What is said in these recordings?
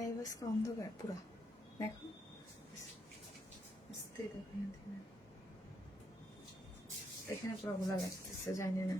Live আজকে অন্ধকার পুরা দেখো এখানে পুরো গোলা লাগতেছে জানি না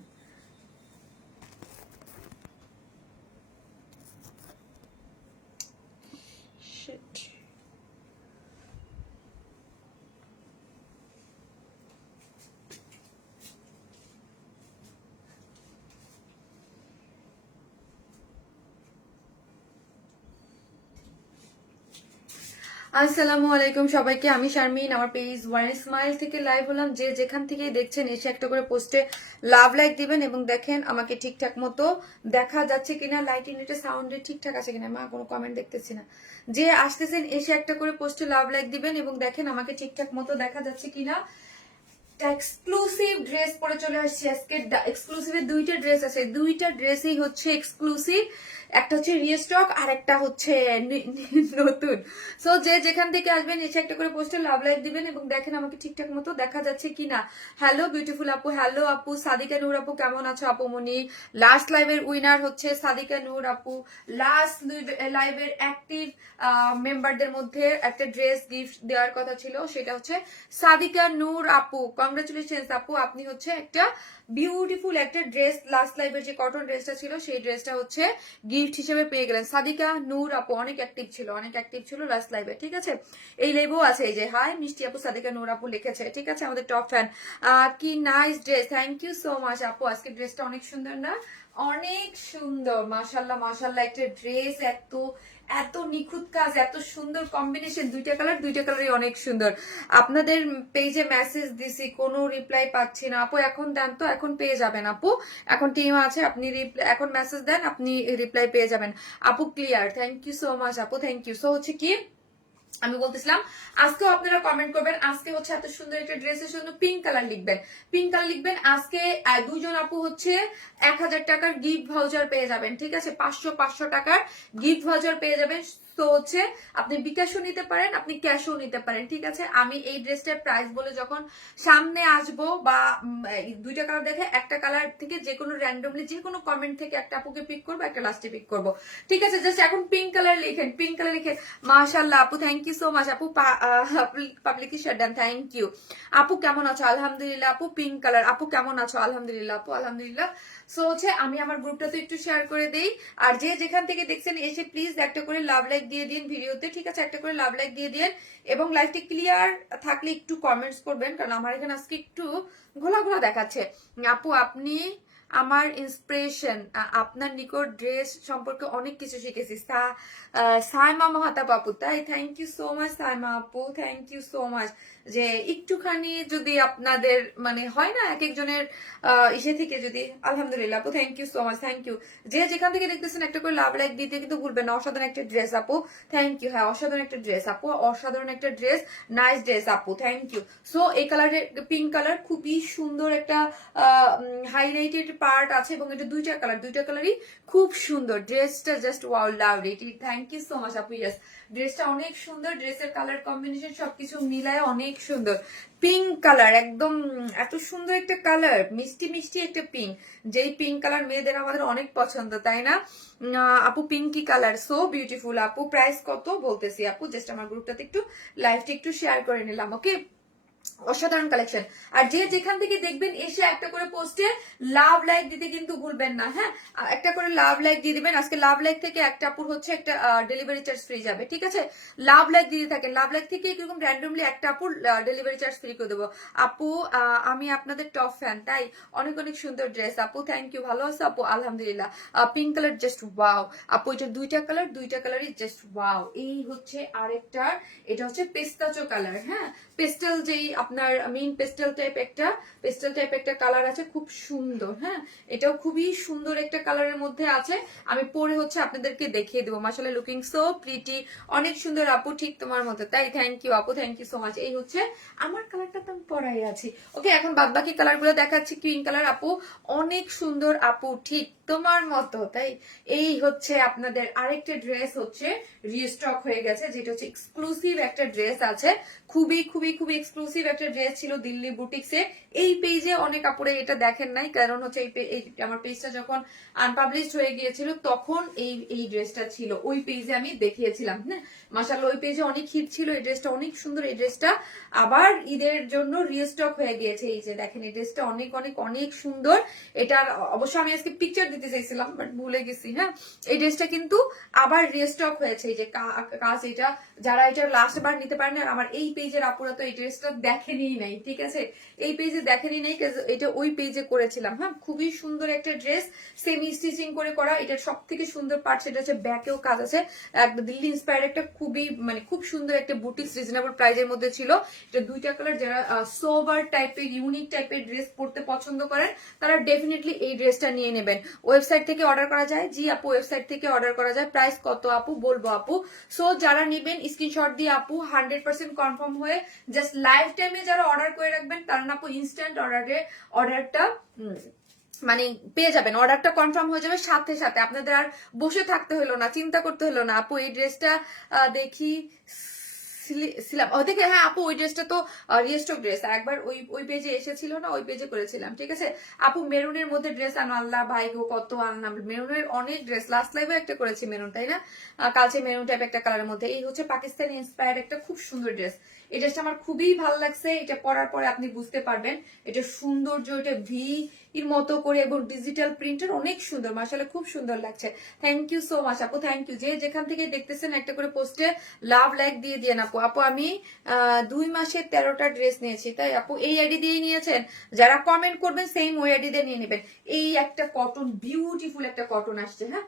আসসালামু আলাইকুম সবাইকে, আমি শারমিন। আমার পেজ ওয়ান স্মাইল থেকে লাইভ হলাম। যে যেখান থেকে দেখছেন এসে একটা করে পোস্টে লাভ লাইক দিবেন এবং দেখেন আমাকে ঠিকঠাক মতো দেখা যাচ্ছে কিনা, লাইটিং এটা সাউন্ডে ঠিকঠাক আছে কিনা। মা কোনো কমেন্ট দেখতেছি না। যে আসতেছেন এসে একটা করে পোস্টে লাভ লাইক দিবেন এবং দেখেন আমাকে ঠিকঠাক মতো দেখা যাচ্ছে কিনা। এক্সক্লুসিভ ড্রেস পরে চলে আসছি আজকে। এক্সক্লুসিভের দুইটা ড্রেস আছে, দুইটা ড্রেসই হচ্ছে এক্সক্লুসিভ। একটা হচ্ছে রিস্টক আর একটা হচ্ছে নতুন। সো যে যেখান থেকে আসবেন এসে একটা করে পোস্টে লাভ লাইক দিবেন এবং দেখেন আমাকে ঠিকঠাক মতো দেখা যাচ্ছে কিনা। হ্যালো বিউটিফুল আপু, হ্যালো আপু। সাদিকা নূর আপু কেমন আছো আপু মনি? লাস্ট লাইভের উইনার হচ্ছে সাদিকা নূর আপু। লাস্ট লাইভের অ্যাক্টিভ মেম্বারদের মধ্যে একটা ড্রেস গিফট দেওয়ার কথা ছিল, সেটা হচ্ছে সাদিকা নূর আপু। কংগ্রাচুলেশন আপু, আপনি হচ্ছে একটা বিউটিফুল একটা ড্রেস, লাস্ট লাইভের যে কটন ড্রেসটা ছিল সেই ড্রেসটা হচ্ছে গিফট হিসেবে পেয়ে গেলেন। সাদিকা নূর আপু অনেক অ্যাক্টিভ ছিল লাস্ট লাইভে, ঠিক আছে। এই লাইভও আছে, এই যে হাই মিষ্টি আপু, সাদিকা নূর আপু লিখেছে, ঠিক আছে, আমাদের টপ ফ্যান। কি nice dress, thank you so much আপু। আজকে ড্রেসটা অনেক সুন্দর না? অনেক সুন্দর, মাশাল্লাহ মাশাল্লাহ। একটা ড্রেস এত এত নিখুঁত কাজ, এত সুন্দর কম্বিনেশন, দুইটা কালারই অনেক সুন্দর। আপনাদের পেজে মেসেজ দিছি, কোনো রিপ্লাই পাচ্ছি না আপু। এখন দেন তো, এখন পেয়ে যাবেন আপু। এখন টিম আছে, আপনি এখন মেসেজ দেন, আপনি রিপ্লাই পেয়ে যাবেন আপু। Clear, thank you so much আপু, থ্যাংক ইউ। সো হচ্ছে কি আমি বলতেছিলাম, আজকেও আপনারা কমেন্ট করবেন। আজকে হচ্ছে এত সুন্দর একটা ড্রেসের জন্য পিঙ্ক কালার লিখবেন। আজকে দুইজন আপু হচ্ছে 1000 টাকার গিফট ভাউচার পেয়ে যাবেন, ঠিক আছে। 500 টাকার গিফট ভাউচার পেয়ে যাবেন। তো হচ্ছে আপনি বিকাশও নিতে পারেন, আপনি ক্যাশও নিতে পারেন, ঠিক আছে। আমি এই ড্রেসটার প্রাইস বলে যখন সামনে আসবো বা দুইটা কালার দেখে একটা কালার থেকে যে কোনো র্যান্ডমলি যে কোনো কমেন্ট থেকে একটা আপুকে পিক করবো, একটা লাস্টে পিক করবো, ঠিক আছে। জাস্ট এখন পিঙ্ক কালার লিখেন। মাশাআল্লাহ আপু, থ্যাংক ইউ সো মাচ আপু। পাবলিক শাটডাউন, থ্যাংক ইউ আপু। কেমন আছো? আলহামদুলিল্লাহ আপু। পিঙ্ক কালার আপু কেমন আছো? আলহামদুলিল্লাহ আপু, আলহামদুলিল্লাহ। সো হচ্ছে আমি আমার গ্রুপটাতে একটু শেয়ার করে দেই। আর যে যেখান থেকে দেখছেন এসে প্লিজ একটা করে লাভ লাইক দিয়ে দিন ভিডিওতে, ঠিক আছে। একটা করে লাভ লাইক দিয়ে দিন এবং লাইভটি ক্লিয়ার থাকলে একটু কমেন্টস করবেন, কারণ আমার এখানে আজকে একটু ঘোলা দেখাচ্ছে। আপু আপনি আমার ইন্সপিরেশন, আপনার নিকট ড্রেস সম্পর্কে অনেক কিছু শিখেছি। সাইমা মাহাতাব আপু, তাই? Thank you so much Saima আপু, থ্যাংক ইউ সো মাচ। যে একটুখানি যদি আপনাদের মানে হয় না এক একজনের ইসে থেকে যদি, আলহামদুলিল্লাহ আপু, thank you so much, thank you. যে যেখান থেকে দেখতেছেন একটা করে লাভ লাইক দিতে কিন্তু ভুলবেন না। অসাধারণ একটা ড্রেস আপু, থ্যাংক ইউ। হ্যাঁ অসাধারণ একটা ড্রেস আপু, অসাধারণ একটা ড্রেস, নাইস ড্রেস আপু, থ্যাংক ইউ। সো এই কালারের পিঙ্ক কালার খুবই সুন্দর একটা হাইলাইটেড পার্ট আছে এবং এটা দুইটা কালারই খুব সুন্দর। ড্রেসটা just wow, love it, thank you so much আপু। ইয়েস, ড্রেসটা অনেক সুন্দর, ড্রেসের কালার কম্বিনেশন সবকিছু মিলায় অনেক সুন্দর। পিঙ্ক কালার, একদম এত সুন্দর একটা কালার, মিষ্টি একটা পিঙ্ক। যেই পিঙ্ক কালার মেয়েদের আমাদের অনেক পছন্দ, তাই না আপু? পিঙ্কি কালার, সো বিউটিফুল আপু। প্রাইস কত বলতেছি আপু, জাস্ট আমার গ্রুপটাতে একটু লাইভটা একটু শেয়ার করে নিলাম, ওকে। অসাধারণ কালেকশন। আর যে যেখান থেকে দেখবেন এসে একটা করে পোস্টে লাভ লাইক দিতে কিন্তু ভুলবেন না, হ্যাঁ। একটা করে লাভ লাইক দিয়ে দিবেন। আজকে লাভ লাইক থেকে একটা আপুর হচ্ছে একটা ডেলিভারি চার্জ ফ্রি যাবে, ঠিক আছে। লাভ লাইক দিতে থাকেন, লাভ লাইক থেকে এরকম র্যান্ডমলি একটা আপুর ডেলিভারি চার্জ ফ্রি করে দেবো আপু। আমি আপনাদের টপ ফ্যান, তাই? অনেক সুন্দর ড্রেস আপু, থ্যাংক ইউ। ভালো আছে আপু? আলহামদুলিল্লাহ। পিঙ্ক কালার জাস্ট ওয়াও আপু, এটা দুইটা কালারই জাস্ট ওয়াও। এই হচ্ছে আরেকটার, এটা হচ্ছে পেস্তাচো কালার, হ্যাঁ। পেস্টেল যেই আপনার মেইন পেস্টেল টাইপ একটা কালার আছে, খুব সুন্দর, হ্যাঁ। এটাও খুবই সুন্দর একটা কালারের মধ্যে আছে। আমি পরে হচ্ছে আপনাদেরকে দেখিয়ে দেবো। মাশাআল্লাহ, লুকিং সো প্রিটি, অনেক সুন্দর আপু, ঠিক তোমার মতো, তাই? থ্যাংক ইউ আপু, থ্যাংক ইউ সো মাচ। এই হচ্ছে আমার কালারটা তো আমি পরাই আছি, ওকে। এখন বাদ বাকি কালার গুলো দেখাচ্ছি। গ্রিন কালার আপু, অনেক সুন্দর আপু, ঠিক তোমার মতো, তাই? এই হচ্ছে আপনাদের আরেকটা ড্রেস হচ্ছে রিস্টক হয়ে গেছে, যেটা হচ্ছে এক্সক্লুসিভ একটা ড্রেস আছে। খুবই এক্সক্লুসিভ একটা ড্রেস ছিল দিল্লি বুটিক্সে। এই পেজে অনেক আপুরে এটা দেখেন নাই, কারণ হচ্ছে এই আমার পেজটা যখন আনপাবলিশড হয়ে গিয়েছিল তখন এই ড্রেসটা ছিল, ওই পেজে আমি দেখিয়েছিলাম। হ্যাঁ, মাশাআল্লাহ ওই পেজে অনেক হিট ছিল, এই ড্রেসটা অনেক সুন্দর। এই ড্রেসটা আবার ঈদের জন্য রিস্টক হয়ে গিয়েছে। এই যে দেখেন, এই ড্রেসটা অনেক অনেক অনেক সুন্দর। এটার অবশ্য আমি আজকে পিকচার দিতে চাইছিলাম, বাট ভুলে গেছি। হ্যাঁ, এই ড্রেসটা কিন্তু আবার রিস্টক হয়েছে। এই যে কাজ, এটা যারা এটা লাস্ট বার নিতে পারেন, আর আমার এই পেজের আপুরা তো এই ড্রেসটা দেখেনি নাই, ঠিক আছে, এই পেজে দেখেনি নাই, এটা ওই পেজে করেছিলাম। হ্যাঁ, খুবই সুন্দর একটা ড্রেস, সেমি স্টিচিং করে করা। এটার সব থেকে সুন্দর পার্ট সেটা হচ্ছে ব্যাকেও কাজ আছে, একদম দিল্লি ইন্সপায়ার্ড একটা খুবই মানে খুব সুন্দর একটা বুটিক্স রিজনেবল প্রাইজের মধ্যে ছিল। এটা দুইটা কালার, যারা সোভার টাইপের ইউনিক টাইপের ড্রেস পরতে পছন্দ করেন তারা ডেফিনেটলি এই ড্রেসটা নিয়ে নেবেন। ওয়েবসাইট থেকে অর্ডার করা যায়? জি আপু, ওয়েবসাইট থেকে অর্ডার করা যায়। প্রাইস কত আপু বলবো আপু। সো যারা নেবেন স্ক্রিনশট দিয়ে আপু 100% কনফার্ম হয়ে জাস্ট লাইভ টাইমে যারা অর্ডার করে রাখবেন তারা আপু ইনস্ট্যান্ট অর্ডারটা মানে পেয়ে যাবেন, অর্ডারটা কনফার্ম হয়ে যাবে সাথে সাথে। আপনাদের আর বসে থাকতে হলো না, চিন্তা করতে হলো না। আপু এই ড্রেসটা দেখি দেখে, হ্যাঁ আপু ওই ড্রেসটা তো রিস্টক ড্রেস, একবার ওই পেজে এসেছিল না, ওই পেজে করেছিলাম, ঠিক আছে আপু। মেরুনের মধ্যে ড্রেস আনো, আল্লাহ ভাই গো কত আনলাম মেরুনের অনেক ড্রেস। লাস্ট লাইভে একটা করেছি মেরুন, তাই না, কালচে মেরুন টাইপ একটা কালারের মধ্যে। এই হচ্ছে পাকিস্তানি ইন্সপায়ার্ড একটা খুব সুন্দর ড্রেস। এই ড্রেসটা আমার খুবই ভালো লাগছে। এটা পরার পরে আপনি বুঝতে পারবেন এটা সৌন্দর্য, এটা ভি এর মতো করে এবং ডিজিটাল প্রিন্টের অনেক সুন্দর, মাশাআল্লাহ খুব সুন্দর লাগছে। থ্যাংক ইউ সো মাচ আপু, থ্যাংক ইউ। যে যেখান থেকে দেখতেছেন একটা করে পোস্টে লাভ লাইক দিয়ে দিয়ে আপু। আপু আমি 2 মাসে 13টা ড্রেস নিয়েছি, তাই আপু এই আইডি দিয়ে নিয়েছেন? যারা কমেন্ট করবেন সেম ওই আইডি দিয়ে নিয়ে নেবেন। এই একটা কটন, বিউটিফুল একটা কটন আসছে। হ্যাঁ,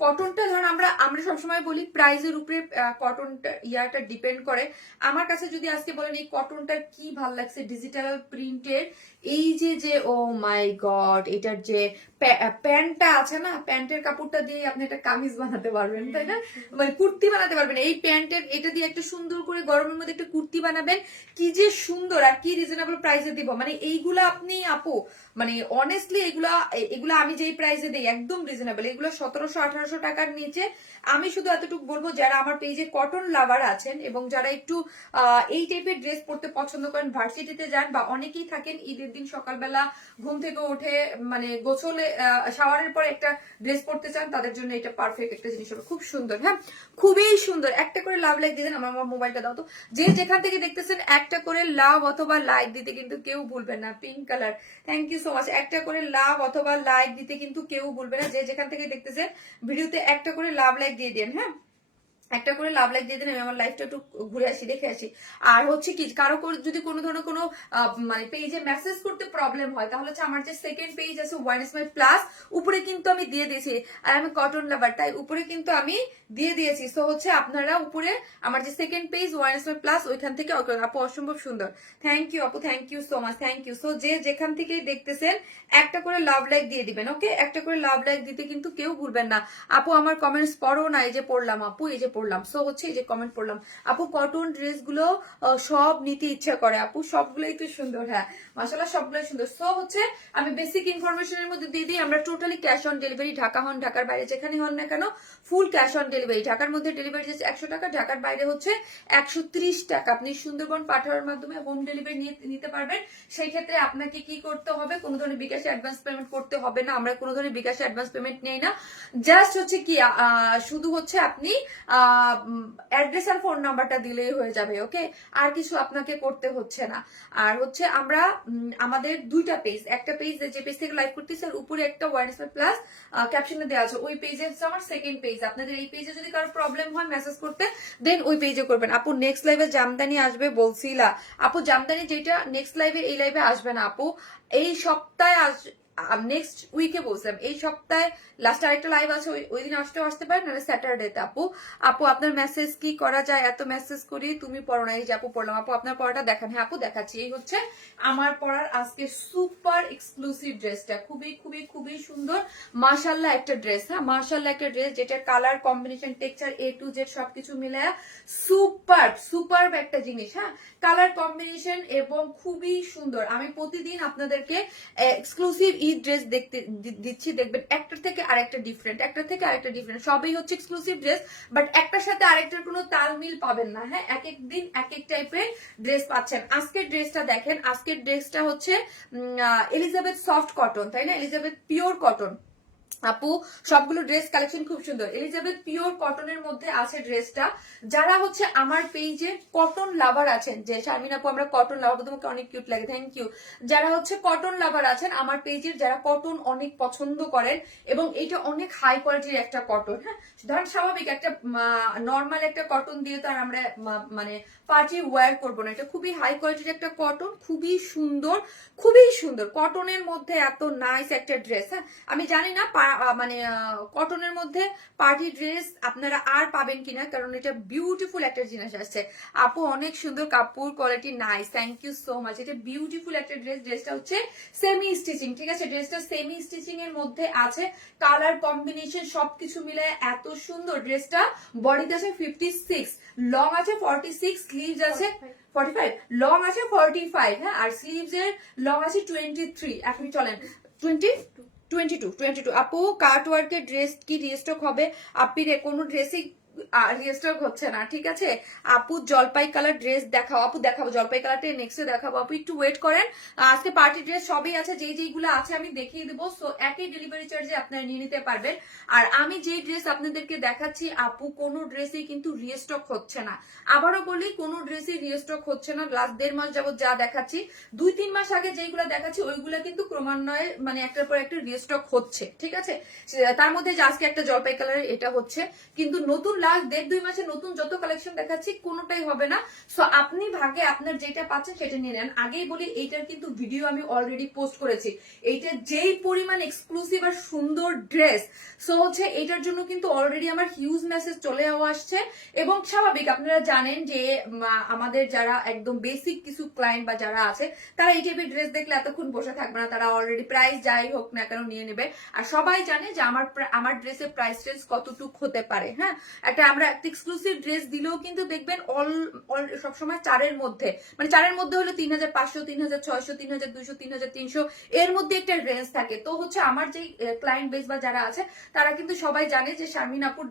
কটনটা ধরুন আমরা সবসময় বলি প্রাইজের উপরে কটনটা ইয়াটা ডিপেন্ড করে। আমার কাছে যদি আজকে বলেন এই কটনটার কি ভাল লাগছে, ডিজিটাল প্রিন্টের এই যে ও মাই গড, এটার যে প্যান্টটা আছে না, প্যান্টের কাপড়টা দিয়ে আপনি একটা কামিজ বানাতে পারবেন, তাই না, মানে কুর্তি বানাতে পারবেন। এই প্যান্টের এটা দিয়ে একটা সুন্দর করে গরমের মধ্যে একটা কুর্তি বানাবেন, কি যে সুন্দর, আর কি রিজনেবল প্রাইসে দিব। মানে এইগুলা আপনি আপু মানে অনেস্টলি এগুলা আমি যেই প্রাইসে দিই একদম রিজনেবল। এগুলো 1700-1800 টাকার নিচে। আমি শুধু এতটুকু বলবো, যারা আমার পেজে কটন লাভার আছেন এবং যারা একটু এই টাইপের ড্রেস পরতে পছন্দ করেন, ভার্সিটিতে যান বা অনেকেই থাকেন ঈদের দিন সকালবেলা ঘুম থেকে উঠে মানে গোছলে শাওয়ারের পরে একটা ড্রেস পরতে চান, তাদের জন্য এটা পারফেক্ট একটা জিনিস হবে। খুব সুন্দর, হ্যাঁ খুবই সুন্দর। একটা করে লাভ লাইক দিয়ে দেন। আমার মোবাইলটা দাও তো। যে যেখান থেকে দেখতেছেন একটা করে লাভ অথবা লাইক দিতে কিন্তু কেউ ভুলবেন না। Pink colour, thank you so much. একটা করে লাভ অথবা লাইক দিতে কিন্তু কেউ ভুলবে না। যে যেখান থেকে দেখতেছেন ভিডিওতে একটা করে লাভ লাইক দিয়ে দেন। হ্যাঁ, একটা করে লাভ লাইক দিয়ে দেন। আমি আমার লাইফটা একটু ঘুরে আসি, দেখে আসি। আর হচ্ছে কি, কারো যদি কোনো ধরনের কোনো মানে পেজে মেসেজ করতে প্রবলেম হয়, তাহলে হচ্ছে আমার যে সেকেন্ড পেজ আছে ওয়ান স্মাইল প্লাস, উপরে কিন্তু আমি দিয়ে দিয়েছি। আর আমি কটন লাভার, তাই উপরে কিন্তু আমি দিয়ে দিয়েছি। সো হচ্ছে আপনারা উপরে আমার যে second page one smile plus, ওইখান থেকে আপু অসম্ভব সুন্দর। থ্যাংক ইউ আপু, thank you so much, thank you. So যে যেখান থেকে দেখতেছেন একটা করে লাভ লাইক দিয়ে দিবেন। ওকে, একটা করে লাভ লাইক দিতে কিন্তু কেউ ভুলবেন না। আপু আমার কমেন্টস পড়ো না, এই যে পড়লাম আপু, এই যে পড়লাম। সো হচ্ছে এই যে কমেন্ট পড়লাম। আপু কটন ড্রেস গুলো সব নিতে ইচ্ছা করে আপু, সবগুলোই একটু সুন্দর। হ্যাঁ মাশাআল্লাহ সবগুলোই সুন্দর। সো হচ্ছে আমি বেসিক ইনফরমেশনের মধ্যে দিয়ে দিই, আমরা totally cash on delivery, Dhaka হন ঢাকার বাইরে যেখানে হন না কেন ফুল ক্যাশ অন ডেলিভারি। ঢাকার মধ্যে ডেলিভারি চার্জ 100 টাকা, ঢাকার বাইরে হচ্ছে 130 টাকা। আপনি সুন্দরবন পাঠানোর মাধ্যমে হোম ডেলিভারি নিতে পারবেন। সেই ক্ষেত্রে আপনাকে কি করতে হবে, কোনো ধরনের বিকাশে অ্যাডভান্স পেমেন্ট করতে হবে না। আমরা কোনো ধরনের বিকাশে অ্যাডভান্স পেমেন্ট নেই না। জাস্ট হচ্ছে কি শুধু হচ্ছে আপনি অ্যাড্রেস আর ফোন নাম্বারটা দিলেই হয়ে যাবে। ওকে, আর কিছু আপনাকে করতে হচ্ছে না। আর হচ্ছে আমরা আমাদের দুইটা পেজ, একটা পেজ যে পেজ থেকে লাইভ করতেছি আর উপরে একটা ওয়ার্ডস প্লাস ক্যাপশনে দেওয়া আছে, ওই পেজে হচ্ছে আমার সেকেন্ড পেজ। আপনাদের এই পেজে যদি কারো প্রবলেম হয় মেসেজ করতে, দেন ওই পেজে করবেন। আপু নেক্সট লাইভে জামদানি আসবে বলছিলা, আপু জামদানি যেটা নেক্সট লাইভে, এই লাইভে আসবে না আপু, এই সপ্তাহে নেক্সট উইকে বলছিলাম। এই সপ্তাহে লাস্ট আরেকটা লাইভ আছে, ওই দিন আসতে পারেন, নাহলে স্যাটারডেতে। আপু আপনার মেসেজ কি করা যায়, এত মেসেজ করি তুমি পড়ো না। এই যে আপু পড়লাম। আপু আপনার পড়াটা দেখান। হ্যাঁ আপু দেখাচ্ছি। এই হচ্ছে আমার পড়ার আজকে সুপার এক্সক্লুসিভ ড্রেসটা, খুবই খুবই খুবই সুন্দর মাশাআল্লাহ একটা ড্রেস। হ্যাঁ মাশাআল্লাহ একটা ড্রেস, যেটা colour combination texture A to Z সবকিছু মিলে সুপার একটা জিনিস। হ্যাঁ, কালার কম্বিনেশন এবং খুবই সুন্দর। আমি প্রতিদিন আপনাদেরকে এক্সক্লুসিভ এই ড্রেস দেখতে দিচ্ছি, দেখবেন একটার থেকে আরেকটা ডিফারেন্ট, একটার থেকে আরেকটা ডিফারেন্ট, সবই হচ্ছে এক্সক্লুসিভ ড্রেস, বাট একটার সাথে আরেকটার কোনো তালমিল পাবেন না। হ্যাঁ, এক এক দিন এক এক টাইপের ড্রেস পাচ্ছেন। আজকের ড্রেসটা দেখেন, আজকের ড্রেসটা হচ্ছে এলিজাবেথ সফট কটন, তাই না, এলিজাবেথ পিওর কটন। আপু সবগুলো ড্রেস কালেকশন খুব সুন্দর। এলিজাবেথ পিওর কটনের মধ্যে আছে ড্রেসটা। যারা হচ্ছে আমার পেজে কটন লাভার আছেন, যে শারমিন আপু আমরা কটন লাভার, তোমাকে অনেক কিউট লাগে, থ্যাংক ইউ। যারা হচ্ছে কটন লাভার আছেন আমার পেজের, যারা কটন অনেক পছন্দ করেন, এবং এটা অনেক হাই কোয়ালিটির একটা কটন। হ্যাঁ, ধরেন স্বাভাবিক একটা নর্মাল একটা কটন দিয়ে তো আর আমরা মানে পার্টি ওয়্যার করবো না, এটা খুবই হাই কোয়ালিটির একটা কটন, খুবই সুন্দর, খুবই সুন্দর কটনের মধ্যে এত নাইস একটা ড্রেস। হ্যাঁ, আমি জানি না মানে কটনের মধ্যে পার্টি ড্রেস আপনারা আর পাবেন কিনা, কারণ এটা বিউটিফুল একটা জিনিস আসছে। আপু অনেক সুন্দর, কাপড় quality nice, thank you so much. এটা বিউটিফুল একটা ড্রেস, ড্রেসটা হচ্ছে সেমি স্টিচিং, ঠিক আছে, ড্রেসটা সেমি স্টিচিং এর মধ্যে আছে, কালার কম্বিনেশন সবকিছু মিলে এত সুন্দর। ড্রেসটা বডিতে আছে 56, লং আছে 46, স্লিভস আছে 45, লং আছে 45, হ্যাঁ, আর স্লিভস এর লং আছে 23। এখন চলেন 22। আপু কাট ওয়ার্কের ড্রেস কি রিস্টক হবে? আপির কোনো ড্রেসই রিস্টক হচ্ছে না, ঠিক আছে। আপু জলপাই কালার ড্রেস দেখাও। আপু দেখাবো, জলপাই কালারটা নেক্সটে দেখাবো। আপু একটু ওয়েট করেন, আজকে পার্টি ড্রেস সবই আছে, যেইগুলো আছে আমি দেখিয়ে দেবো। সো একই ডেলিভারি চার্জে আপনারা নিয়ে নিতে পারবেন। আর আমি যেই ড্রেস আপনাদেরকে দেখাচ্ছি আপু, কোনো ড্রেসই কিন্তু রিস্টক হচ্ছে না। আবারও বলি, কোনো ড্রেসই রিস্টক হচ্ছে না। লাস্ট 1.5 মাস যাবত যা দেখাচ্ছি, 2-3 মাস আগে যেইগুলো দেখাচ্ছি ওইগুলো কিন্তু ক্রমান্বয়ে মানে একটার পর একটা রিস্টক হচ্ছে, ঠিক আছে। তার মধ্যে যে আজকে একটা জলপাই কালারের এটা হচ্ছে, কিন্তু নতুন লাস্ট 1.5-2 মাসে নতুন যত কালেকশন দেখাচ্ছি কোনোটাই হবে না। সো আপনি ভাগে আপনার যেটা পাচ্ছেন সেটা নিয়ে নেন। আগেই বলি, এইটার কিন্তু ভিডিও আমি অলরেডি পোস্ট করেছি। এইটা যেই পরিমাণ এক্সক্লুসিভ আর সুন্দর ড্রেস, সো হচ্ছে এটার জন্য কিন্তু অলরেডি আমার হিউজ মেসেজ চলে আসছে। এবং স্বাভাবিক, আপনারা জানেন যে আমাদের যারা একদম বেসিক কিছু ক্লায়েন্ট বা যারা আছে, তারা এই টাইপের ড্রেস দেখলে এতক্ষণ বসে থাকবে না, তারা অলরেডি প্রাইস যাই হোক না কেন নিয়ে নেবে। আর সবাই জানে যে আমার ড্রেসের প্রাইস রেঞ্জ কতটুক হতে পারে। হ্যাঁ, আমরা একটা এক্সক্লুসিভ ড্রেস দিলেও কিন্তু দেখবেন সবসময় 4-এর মধ্যে, মানে 4-এর মধ্যে হলো 3500, 3600, 3200, 3300 এর মধ্যে একটা রেঞ্জ থাকে। তো হচ্ছে আমার যে ক্লায়েন্ট বেস বা যারা আছে তারা কিন্তু সবাই জানে যে শারমিন আপুর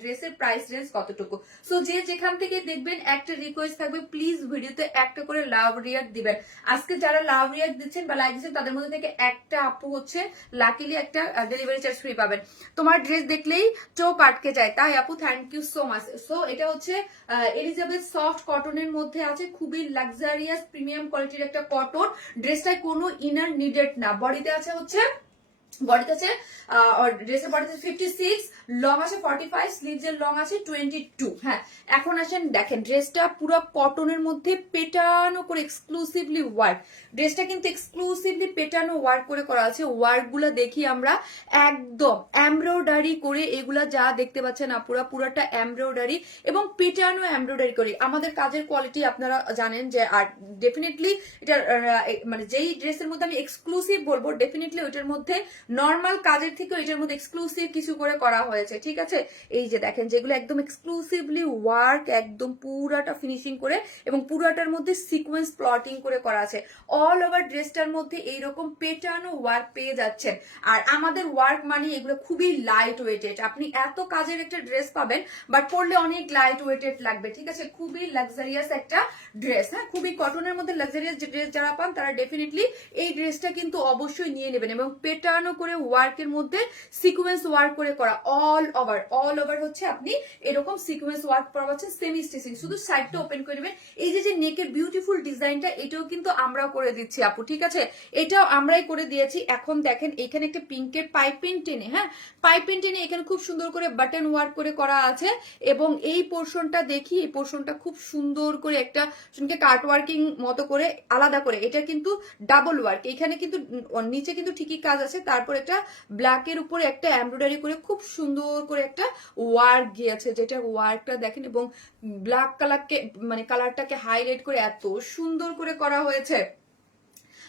ড্রেসের প্রাইস রেঞ্জ কতটুকু। সো যে যেখান থেকে দেখবেন, একটা রিকোয়েস্ট থাকবে, প্লিজ ভিডিওতে একটা করে লাভ রিয়াক্ট দিবেন। আজকে যারা লাভ রিয়াক্ট দিচ্ছেন বা লাইক দিচ্ছেন তাদের মধ্যে থেকে একটা আপু হচ্ছে লাকিলি একটা ডেলিভারি চার্জ ফ্রি পাবেন। তোমার ড্রেস দেখলেই চোখ আটকে যায়, তাই আপু thank you so much. So এটা হচ্ছে এলিজাবেথ সফট কটনের মধ্যে আছে, খুবই লাক্সারিয়াস প্রিমিয়াম কোয়ালিটির একটা কটন। ড্রেসটায় কোনো ইনার নিডেড না। বডিতে আছে হচ্ছে ড্রেসের বডিতে 56, লং আছে 45, স্লিভস এর লং আছে 22। হ্যাঁ, এখন আসেন দেখেন, ড্রেসটা পুরো কটনের মধ্যে পেটানো করে এক্সক্লুসিভলি ওয়ার্ক। ড্রেসটা কিন্তু এক্সক্লুসিভলি পেটানো ওয়ার্ক করে করা আছে। ওয়ার্ক গুলা দেখি আমরা, একদম এমব্রয়ডারি করে, এগুলা যা দেখতে পাচ্ছেন পুরাটা এমব্রয়ডারি এবং পেটানো এমব্রয়ডারি করে। আমাদের কাজের কোয়ালিটি আপনারা জানেন যে, আর ডেফিনেটলি এটা মানে যেই ড্রেসের মধ্যে আমি এক্সক্লুসিভ বলবো, ডেফিনেটলি ওইটার মধ্যে নর্মাল কাজের থেকে এটার মধ্যে এক্সক্লুসিভ কিছু করে করা হয়েছে, ঠিক আছে। এই যে দেখেন, যেগুলো একদম এক্সক্লুসিভলি ওয়ার্ক, একদম পুরাটা ফিনিশিং করে এবং পুরাটার মধ্যে সিকোয়েন্স প্লটিং করে করা আছে। অল ওভার ড্রেসটার মধ্যে এইরকম পেটানো ওয়ার্ক পেয়ে যাচ্ছেন। আর আমাদের ওয়ার্ক মানে এগুলো খুবই লাইট ওয়েটেড। আপনি এত কাজের একটা ড্রেস পাবেন, বাট পরলে অনেক লাইট ওয়েটেড লাগবে, ঠিক আছে। খুবই লাক্সারিয়াস একটা ড্রেস। হ্যাঁ, খুবই কটনের মধ্যে লাক্সারিয়াস ড্রেস যারা পান তারা ডেফিনেটলি এই ড্রেসটা কিন্তু অবশ্যই নিয়ে নেবেন। এবং পেটানো করে ওয়ার্কের মধ্যে সিকোয়েন্স ওয়ার্ক করে করা, অল ওভার হচ্ছে আপনি এরকম সিকোয়েন্স ওয়ার্ক করা পাচ্ছেন, সেমি স্টিচিং। শুধু সাইডটা ওপেন করে নেবেন। এই যে নেকের বিউটিফুল ডিজাইনটা, এটাও কিন্তু আমরাও করে দিচ্ছি আপু, ঠিক আছে, এটাও আমরাই করে দিয়েছি। এখন দেখেন, এখানে একটা পিঙ্কের পাইপিং টেনে, হ্যাঁ, পাইপিং টেনে এখানে খুব সুন্দর করে বাটন ওয়ার্ক করে করা আছে। এবং এই পোর্শনটা দেখি, এই পোর্শনটা খুব সুন্দর করে একটা কাট ওয়ার্কিং মতো করে আলাদা করে, এটা কিন্তু ডাবল ওয়ার্ক। এখানে কিন্তু নিচে কিন্তু ঠিকই কাজ আছে, তারপর একটা ব্ল্যাকের উপরে একটা এমব্রয়ডারি করে খুব সুন্দর করে একটা ওয়ার্ক গিয়েছে, যেটা ওয়ার্কটা দেখেন এবং ব্ল্যাক কালারকে মানে কালারটাকে হাইলাইট করে এত সুন্দর করে করা হয়েছে।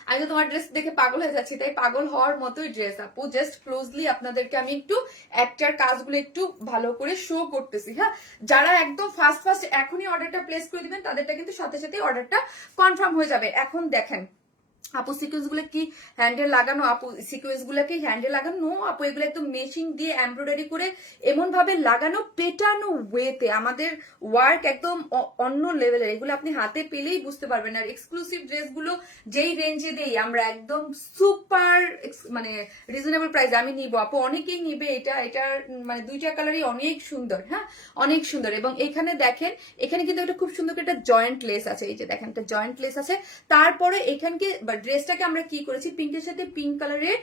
আমি তো তোমার ড্রেস দেখে পাগল হয়ে যাচ্ছি, তাই পাগল হওয়ার মতোই ড্রেস আপু। জাস্ট ক্লোজলি আপনাদেরকে আমি একটু একটার কাজগুলো একটু ভালো করে শো করতেছি। হ্যাঁ, যারা একদম ফার্স্ট এখনই অর্ডারটা প্লেস করে দিবেন তাদেরটা কিন্তু সাথে সাথে অর্ডারটা কনফার্ম হয়ে যাবে। এখন দেখেন, আপু সিকোয়েন্স গুলো কি হ্যান্ডেল লাগানো? আপু সিকোয়েন্স গুলো কি হ্যান্ডেল লাগানো? নো আপু, এগুলো একদম মেশিন দিয়ে এমব্রয়ডারি করে এমন ভাবে লাগানো, পেটানো ওয়েতে। আমাদের ওয়ার্ক একদম অন্য লেভেলের, এগুলো আপনি হাতে পেলেই বুঝতে পারবেন। আর এক্সক্লুসিভ ড্রেস গুলো যেই রেঞ্জে দেই আমরা, একদম সুপার মানে রিজনেবল প্রাইস আমি নিব আপু, অনেকেই নিবে এটা। এটার মানে দুইটা কালারই অনেক সুন্দর, হ্যাঁ অনেক সুন্দর। এবং এখানে দেখেন, এখানে কিন্তু একটা খুব সুন্দর করে একটা জয়েন্ট লেস আছে, এই যে দেখেন একটা জয়েন্ট লেস আছে। তারপরে এখানকে ড্রেসটাকে আমরা কি করেছি, পিঙ্কের সাথে পিঙ্ক কালারের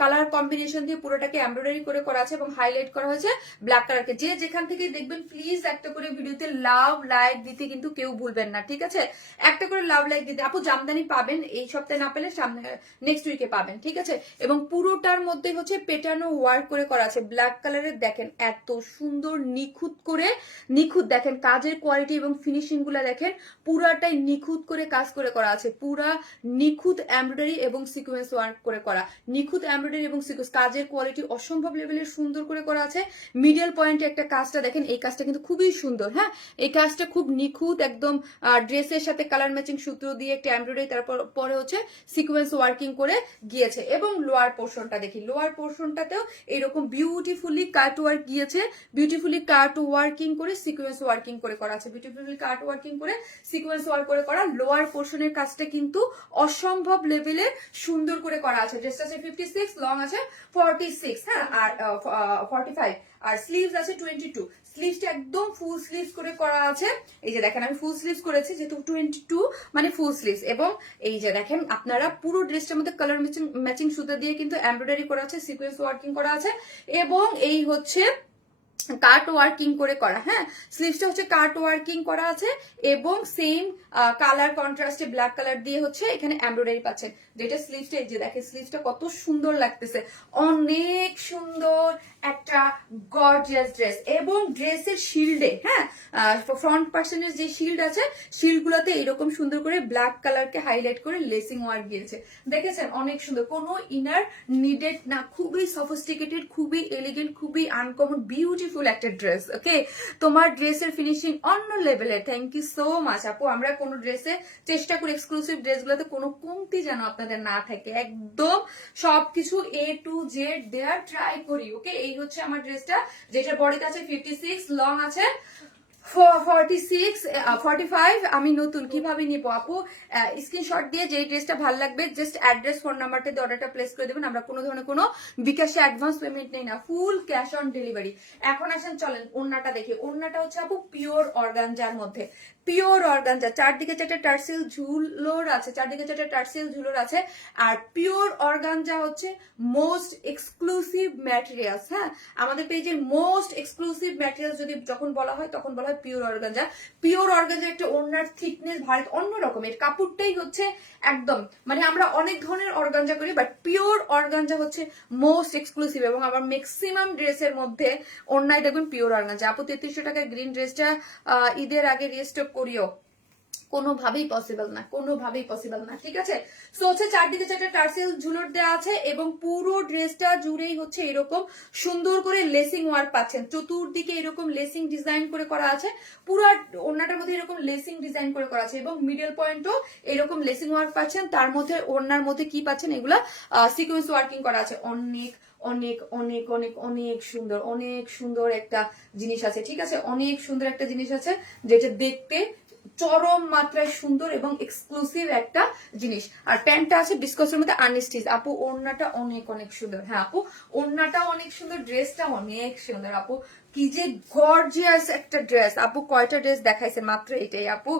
কালার কম্বিনেশন দিয়ে পুরোটাকে এমব্রয়ডারি করে করা আছে এবং হাইলাইট করা হয়েছে ব্ল্যাক কালারকে। যে যেখান থেকে দেখবেন প্লিজ একটা করে ভিডিওতে লাভ লাইক দিতে কিন্তু কেউ ভুলবেন না, ঠিক আছে? একটা করে লাভ লাইক দিতে। আপু জামদানি পাবেন এই সপ্তাহে না পেলে সামনে নেক্সট উইকে পাবেন, ঠিক আছে? এবং পুরোটার মধ্যে হচ্ছে পেটানো ওয়ার্ক করে করা আছে ব্ল্যাক কালারের। দেখেন এত সুন্দর নিখুঁত করে, নিখুঁত দেখেন কাজের কোয়ালিটি এবং ফিনিশিং গুলা দেখেন, পুরাটাই নিখুঁত করে কাজ করে করা আছে, পুরা নিখুঁত এমব্রয়ডারি এবং সিকোয়েন্স ওয়ার্ক করে করা। নিখুঁত এমব্রয়ডারি এবং সিকোয়েন্স, কাজের কোয়ালিটি অসম্ভব লেভেলের সুন্দর করে করা আছে। মিডল পয়েন্টে একটা কাজটা দেখেন, এই কাজটা কিন্তু খুবই সুন্দর, হ্যাঁ এই কাজটা খুব নিখুঁত একদম। ড্রেসের সাথে কালার ম্যাচিং সূত্র দিয়ে একটা এমব্রয়ডারি, তারপর পরে হচ্ছে সিকোয়েন্স ওয়ার্কিং করে গিয়েছে। এবং লোয়ার পোর্শনটা দেখি, লোয়ার পোর্শনটাতেও এরকম বিউটিফুলি কাট ওয়ার্ক গিয়েছে, বিউটিফুলি কাট ওয়ার্কিং করে সিকোয়েন্স ওয়ার্কিং করে করা আছে, বিউটিফুলি কাট ওয়ার্কিং করে সিকোয়েন্স ওয়ার্ক করে করা। লোয়ার পোর্শনের কাজটা কিন্তু অসম্ভব লেভেলে সুন্দর করে করা আছে। ড্রেসটা আছে 56, লং আছে 46, হ্যাঁ আর 45, আর স্লিভস আছে 22। স্লিভসটা একদম ফুল স্লিভস করে করা আছে। এই যে দেখেন আমি ফুল স্লিভস করেছি যেহেতু 22 মানে ফুল স্লিভস। এবং এই যে দেখেন আপনারা পুরো ড্রেসটার মধ্যে কালার ম্যাচিং সুতা দিয়ে কিন্তু এমব্রয়ডারি করা আছে, সিকোয়েন্স ওয়ার্কিং করা আছে। এবং এই হচ্ছে কাট ওয়ার্কিং করে করা, হ্যাঁ স্লিভসটা হচ্ছে কাট ওয়ার্কিং করা আছে। এবং সেম কালার কন্ট্রাস্টে ব্ল্যাক কালার দিয়ে হচ্ছে এখানে এমব্রয়ডারি পাচ্ছেন। যেটা স্লিভসটা, এই যে দেখেন স্লিভসটা কত সুন্দর লাগতেছে, অনেক সুন্দর একটা গর্জিয়াস ড্রেস। এবং ড্রেসের শিল্ডে, হ্যাঁ ফ্রন্ট পার্সনের যে শিল্ড আছে, শিল্ড গুলোতে এরকম সুন্দর করে ব্ল্যাক কালারকে হাইলাইট করে লেসিং ওয়ার্ক দিয়েছে, দেখেছেন অনেক সুন্দর, কোনো ইনার নিডেড না, খুবই সফিস্টিকেটেড, খুবই এলিগেন্ট, খুবই আনকমন বিউটিফুল একটা ড্রেস। ওকে, তোমার ড্রেসের ফিনিশিং অন্য লেভেলের। থ্যাংক ইউ সো মাচ আপু। আমরা কোনো ড্রেসে চেষ্টা করি এক্সক্লুসিভ ড্রেসগুলোতে কোনো কমতি যেন আপনাদের না থাকে, একদম সবকিছু A to Z দেওয়ার ট্রাই করি। ওকে, এই হচ্ছে আমার ড্রেসটা, যেটা বডিতে আছে 56, লং আছে 46, 45। আমি নতুন, কিভাবে নিবো আপু? স্ক্রিনশট দিয়ে যে ড্রেসটা ভালো লাগবে জাস্ট অ্যাড্রেস ফোন নাম্বারটা দিয়ে অর্ডারটা প্লেস করে দেবেন। আমরা কোনো ধরনের কোনো বিকাশে অ্যাডভান্স পেমেন্ট নেই না, ফুল ক্যাশ অন ডেলিভারি। এখন আসেন চলেন ওড়নাটা দেখি। ওড়নাটা হচ্ছে আপু পিওর অর্গানজার মধ্যে, পিওর অর্গানজা, চারদিকে চারটে টার্সেল ঝুলোর আছে, চারদিকে চারটে টার্সেল ঝুলোর আছে। আর পিওর অর্গানজা হচ্ছে মোস্ট এক্সক্লুসিভ ম্যাটেরিয়ালস, হ্যাঁ আমাদের পেজের মোস্ট এক্সক্লুসিভ ম্যাটেরিয়ালস যদি যখন বলা হয় তখন বলা হয় পিওর অর্গানজা। পিওর অর্গানজা একটা ওড়নার থিকনেস ভারী অন্য রকমের, কাপড়টাই হচ্ছে একদম মানে আমরা অনেক ধরনের অর্গানজা করি, বাট পিওর অর্গানজা হচ্ছে মোস্ট এক্সক্লুসিভ। এবং আমার ম্যাক্সিমাম ড্রেসের মধ্যে ওড়নায় দেখবেন পিওর অর্গানজা। আপু 3300 টাকার গ্রিন ড্রেসটা ঈদের আগে রিস্টক করিও, কোনোভাবেই পসিবল না, কোনোভাবেই পসিবল না, ঠিক আছে? সো হচ্ছে চারদিকে চারটা টার্সেল ঝুলর দেওয়া আছে এবং পুরো ড্রেসটা জুড়েই হচ্ছে এরকম সুন্দর করে লেসিং ওয়ার্ক পাচ্ছেন, চতুর্দিকে এরকম লেসিং ডিজাইন করে করা আছে, পুরো ওড়নাটার মধ্যে এরকম লেসিং ডিজাইন করে করা আছে এবং মিডল পয়েন্টও এরকম লেসিং ওয়ার্ক পাচ্ছেন। তার মধ্যে ওড়নার মধ্যে কি পাচ্ছেন, এগুলা সিকোয়েন্স ওয়ার্কিং করা আছে। অনেক অনেক অনেক অনেক অনেক সুন্দর, অনেক সুন্দর একটা জিনিস আছে, ঠিক আছে? অনেক সুন্দর একটা জিনিস আছে যেটা দেখতে চরম মাত্রায় সুন্দর এবং এক্সক্লুসিভ একটা জিনিস। আর প্যান্টটা আছে বিস্কসের মধ্যে আনস্টিচ। আপু ওড়নাটা অনেক অনেক সুন্দর, হ্যাঁ আপু ওড়নাটা অনেক সুন্দর, ড্রেসটা অনেক সুন্দর। আপু কি যে গর্জিয়াস একটা ড্রেস। আপু কয়টা ড্রেস দেখাইছে? মাত্র এটাই আপু,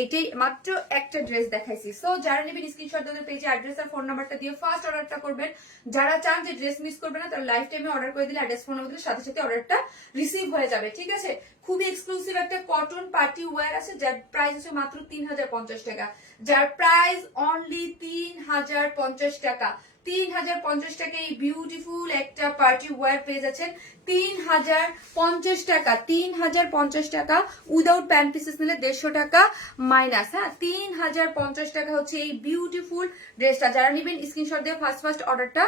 এইটাই মাত্র একটা ড্রেস দেখাইছি। সো যারা নেবেন স্ক্রিনশট দিয়ে পেজে অ্যাড্রেস আর ফোন নাম্বারটা দিয়ে ফার্স্ট অর্ডারটা করবেন। যারা চান যে ড্রেস মিস করবে না তারা লাইফ টাইমে অর্ডার করে দিলে অ্যাড্রেস ফোন নাম্বার সাথে সাথে অর্ডারটা রিসিভ হয়ে যাবে, ঠিক আছে? খুবই এক্সক্লুসিভ একটা কটন পার্টি ওয়্যার আছে যার প্রাইস আছে মাত্র 3050 টাকা, যার প্রাইস অনলি 3050 টাকা। 3050 টাকা এই বিউটিফুল একটা পার্টি ওয়্যার পেয়ে যাচ্ছেন 3050 টাকা। 3050 টাকা উইদাউট প্যান্ট পিসেস নিলে 150 টাকা মাইনাস, হ্যাঁ 3050 টাকা হচ্ছে এই বিউটিফুল ড্রেসটা। যারা নেবেন স্ক্রিনশট দিয়ে ফার্স্ট অর্ডারটা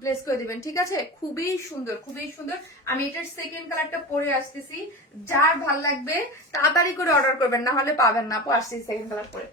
প্লেস করে দিবেন, ঠিক আছে? খুবই সুন্দর, খুবই সুন্দর। আমি এটার সেকেন্ড কালারটা পরে আসতেছি, যার ভাল লাগবে তাড়াতাড়ি করে অর্ডার করবেন, না হলে পাবেন না। আপু আসছি সেকেন্ড কালার পরে।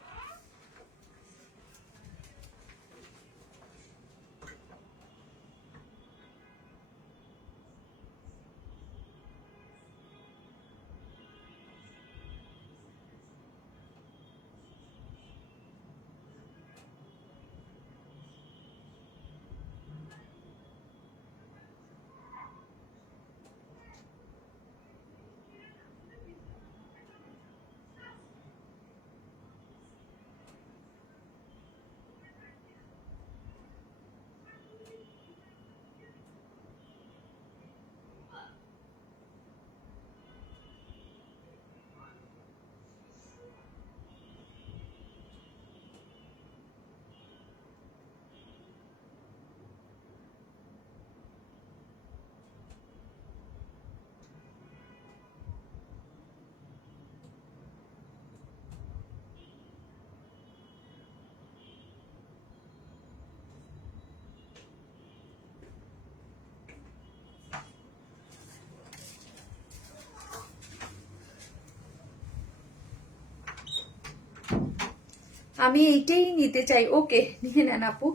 আমি এইটাই নিতে চাই। ওকে, নিয়ে নেন আপু।